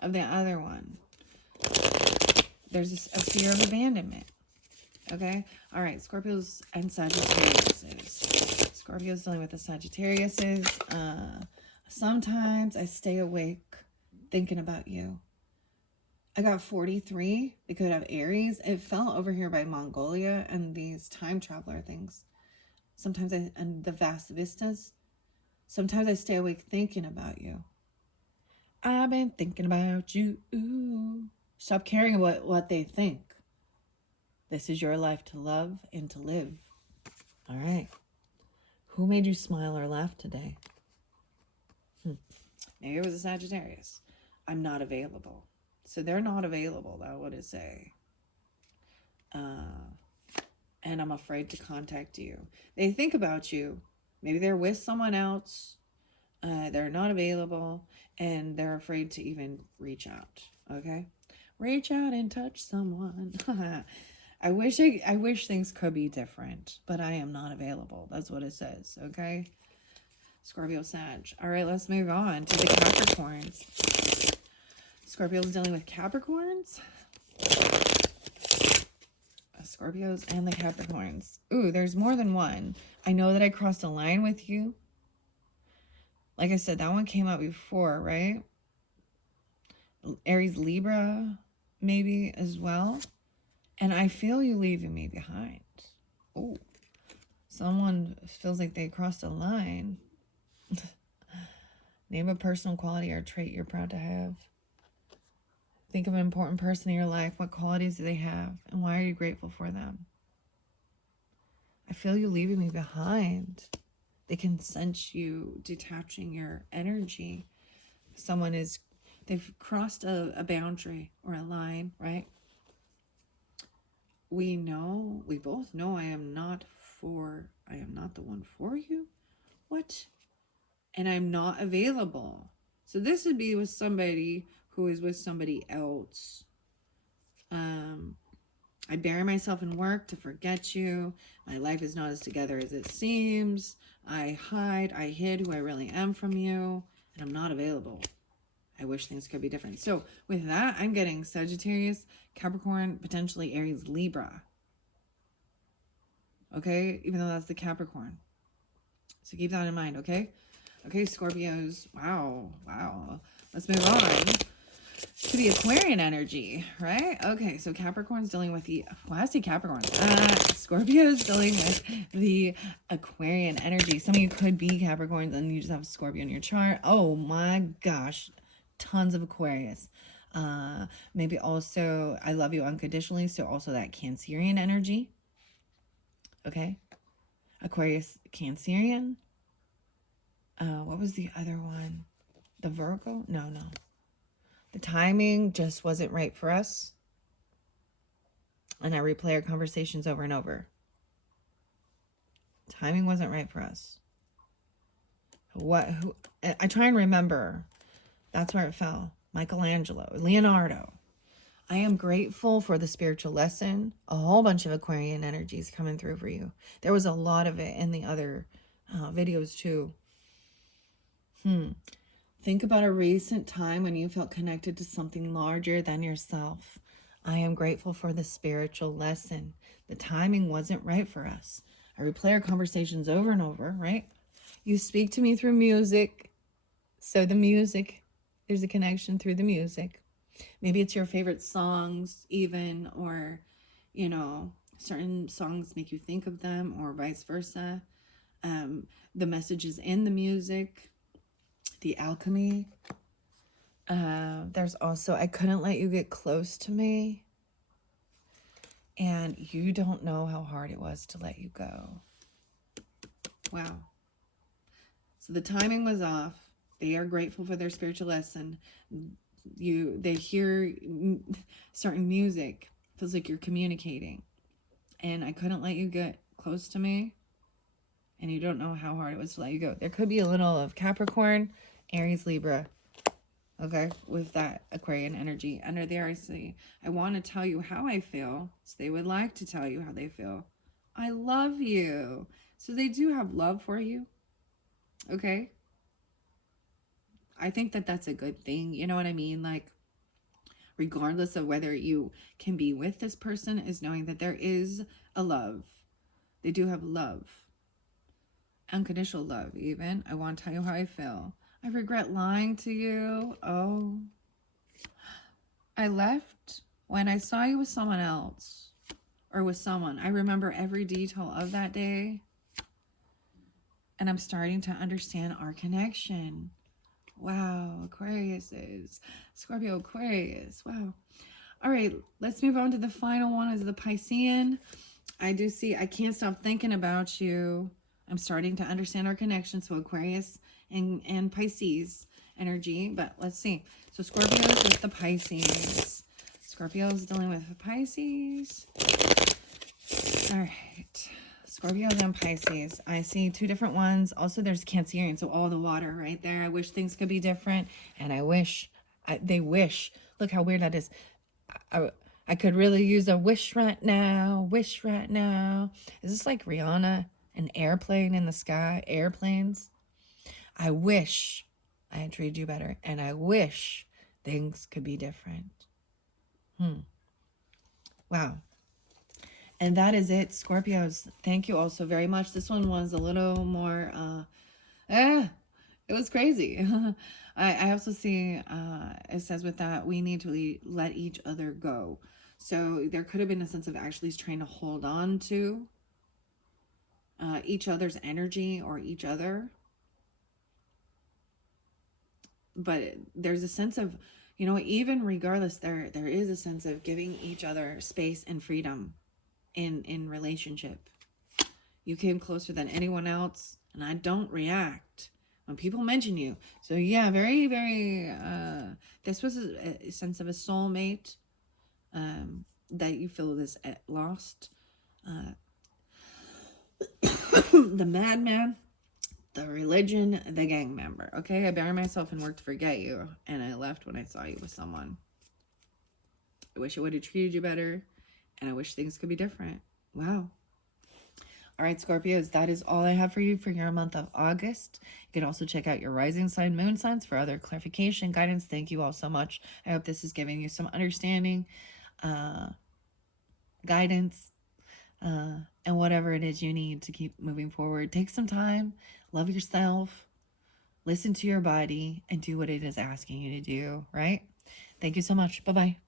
of the other one. There's a fear of abandonment. Okay? All right, Scorpios and Sagittariuses. Scorpios dealing with the Sagittariuses. Sometimes I stay awake thinking about you. I got 43. They could have Aries. It fell over here by Mongolia and these time traveler things. Sometimes and the vast vistas. Sometimes I stay awake thinking about you. I've been thinking about you. Stop caring about what they think. This is your life to love and to live. All right. Who made you smile or laugh today? Maybe it was a Sagittarius. I'm not available. So they're not available, that's what it say. And I'm afraid to contact you. They think about you. Maybe they're with someone else. They're not available. And they're afraid to even reach out. Okay? Reach out and touch someone. I wish things could be different. But I am not available. That's what it says. Okay? Scorpio Sag. All right, let's move on to the Capricorns. Scorpios dealing with Capricorns. Scorpios and the Capricorns. Ooh, there's more than one. I know that I crossed a line with you. Like I said, that one came out before, right? Aries, Libra, maybe as well. And I feel you leaving me behind. Ooh. Someone feels like they crossed a line. Name a personal quality or trait you're proud to have. Think of an important person in your life. What qualities do they have? And why are you grateful for them? I feel you leaving me behind. They can sense you detaching your energy. They've crossed a boundary or a line, right? We both know I am not the one for you. What? And I'm not available. So this would be with somebody who is with somebody else. I bury myself in work to forget you. My life is not as together as it seems. I hid who I really am from you, and I'm not available. I wish things could be different. So with that, I'm getting Sagittarius, Capricorn, potentially Aries, Libra. Okay, even though that's the Capricorn. So keep that in mind, okay? Okay, Scorpios. Wow. Let's move on to the Aquarian energy, right? Okay, so Capricorn's dealing with I say Capricorn. Scorpio's dealing with the Aquarian energy. Some of you could be Capricorns and you just have Scorpio in your chart. Oh my gosh, tons of Aquarius. Maybe also I love you unconditionally, so also that Cancerian energy. Okay, Aquarius, Cancerian. What was the other one? The Virgo? No. The timing just wasn't right for us. And I replay our conversations over and over. Timing wasn't right for us. I try and remember That's where it fell. Michelangelo, Leonardo. I am grateful for the spiritual lesson. A whole bunch of Aquarian energies coming through for you. There was a lot of it in the other videos too. Think about a recent time when you felt connected to something larger than yourself. I am grateful for the spiritual lesson. The timing wasn't right for us. I replay our conversations over and over, right? You speak to me through music. So the music, there's a connection through the music. Maybe it's your favorite songs even, or, you know, certain songs make you think of them, or vice versa. The messages in the music, the alchemy. There's also, I couldn't let you get close to me. And you don't know how hard it was to let you go. Wow. So the timing was off. They are grateful for their spiritual lesson. They hear certain music. Feels like you're communicating. And I couldn't let you get close to me. And you don't know how hard it was to let you go. There could be a little of Capricorn, Aries, Libra. Okay, with that Aquarian energy. Under there, I see, I want to tell you how I feel. So they would like to tell you how they feel. I love you. So they do have love for you. Okay. I think that that's a good thing. You know what I mean? Like, regardless of whether you can be with this person, is knowing that there is a love. They do have love. Unconditional love, even. I want to tell you how I feel. I regret lying to you. Oh. I left when I saw you with someone else. Or with someone. I remember every detail of that day. And I'm starting to understand our connection. Wow, Aquarius is Scorpio, Aquarius. Wow. All right, let's move on to the final one, is the Piscean. I do see, I can't stop thinking about you. I'm starting to understand our connection. So Aquarius and Pisces energy. But let's see. So Scorpio is with the Pisces. Scorpio is dealing with the Pisces. All right. Scorpios and Pisces. I see two different ones. Also, there's Cancerian, so all the water right there. I wish things could be different, and I wish, they wish. Look how weird that is. I could really use a wish right now. Wish right now. Is this like Rihanna? An airplane in the sky? Airplanes? I wish I had treated you better, and I wish things could be different. Wow. And that is it, Scorpios. Thank you all so very much. This one was a little more, it was crazy. I also see, it says with that, we need to let each other go. So there could have been a sense of actually trying to hold on to each other's energy or each other. But there's a sense of, you know, even regardless, there is a sense of giving each other space and freedom in relationship. You came closer than anyone else, and I don't react when people mention you. So yeah, very, very, this was a sense of a soulmate, that you feel this lost. The madman, the religion, the gang member. Okay, I buried myself and worked to forget you, and I left when I saw you with someone. I wish I would have treated you better, and I wish things could be different. Wow. All right, Scorpios, that is all I have for you for your month of August. You can also check out your rising sign, moon signs for other clarification, guidance. Thank you all so much. I hope this is giving you some understanding, guidance, and whatever it is you need to keep moving forward. Take some time, love yourself, listen to your body, and do what it is asking you to do, right? Thank you so much. Bye-bye.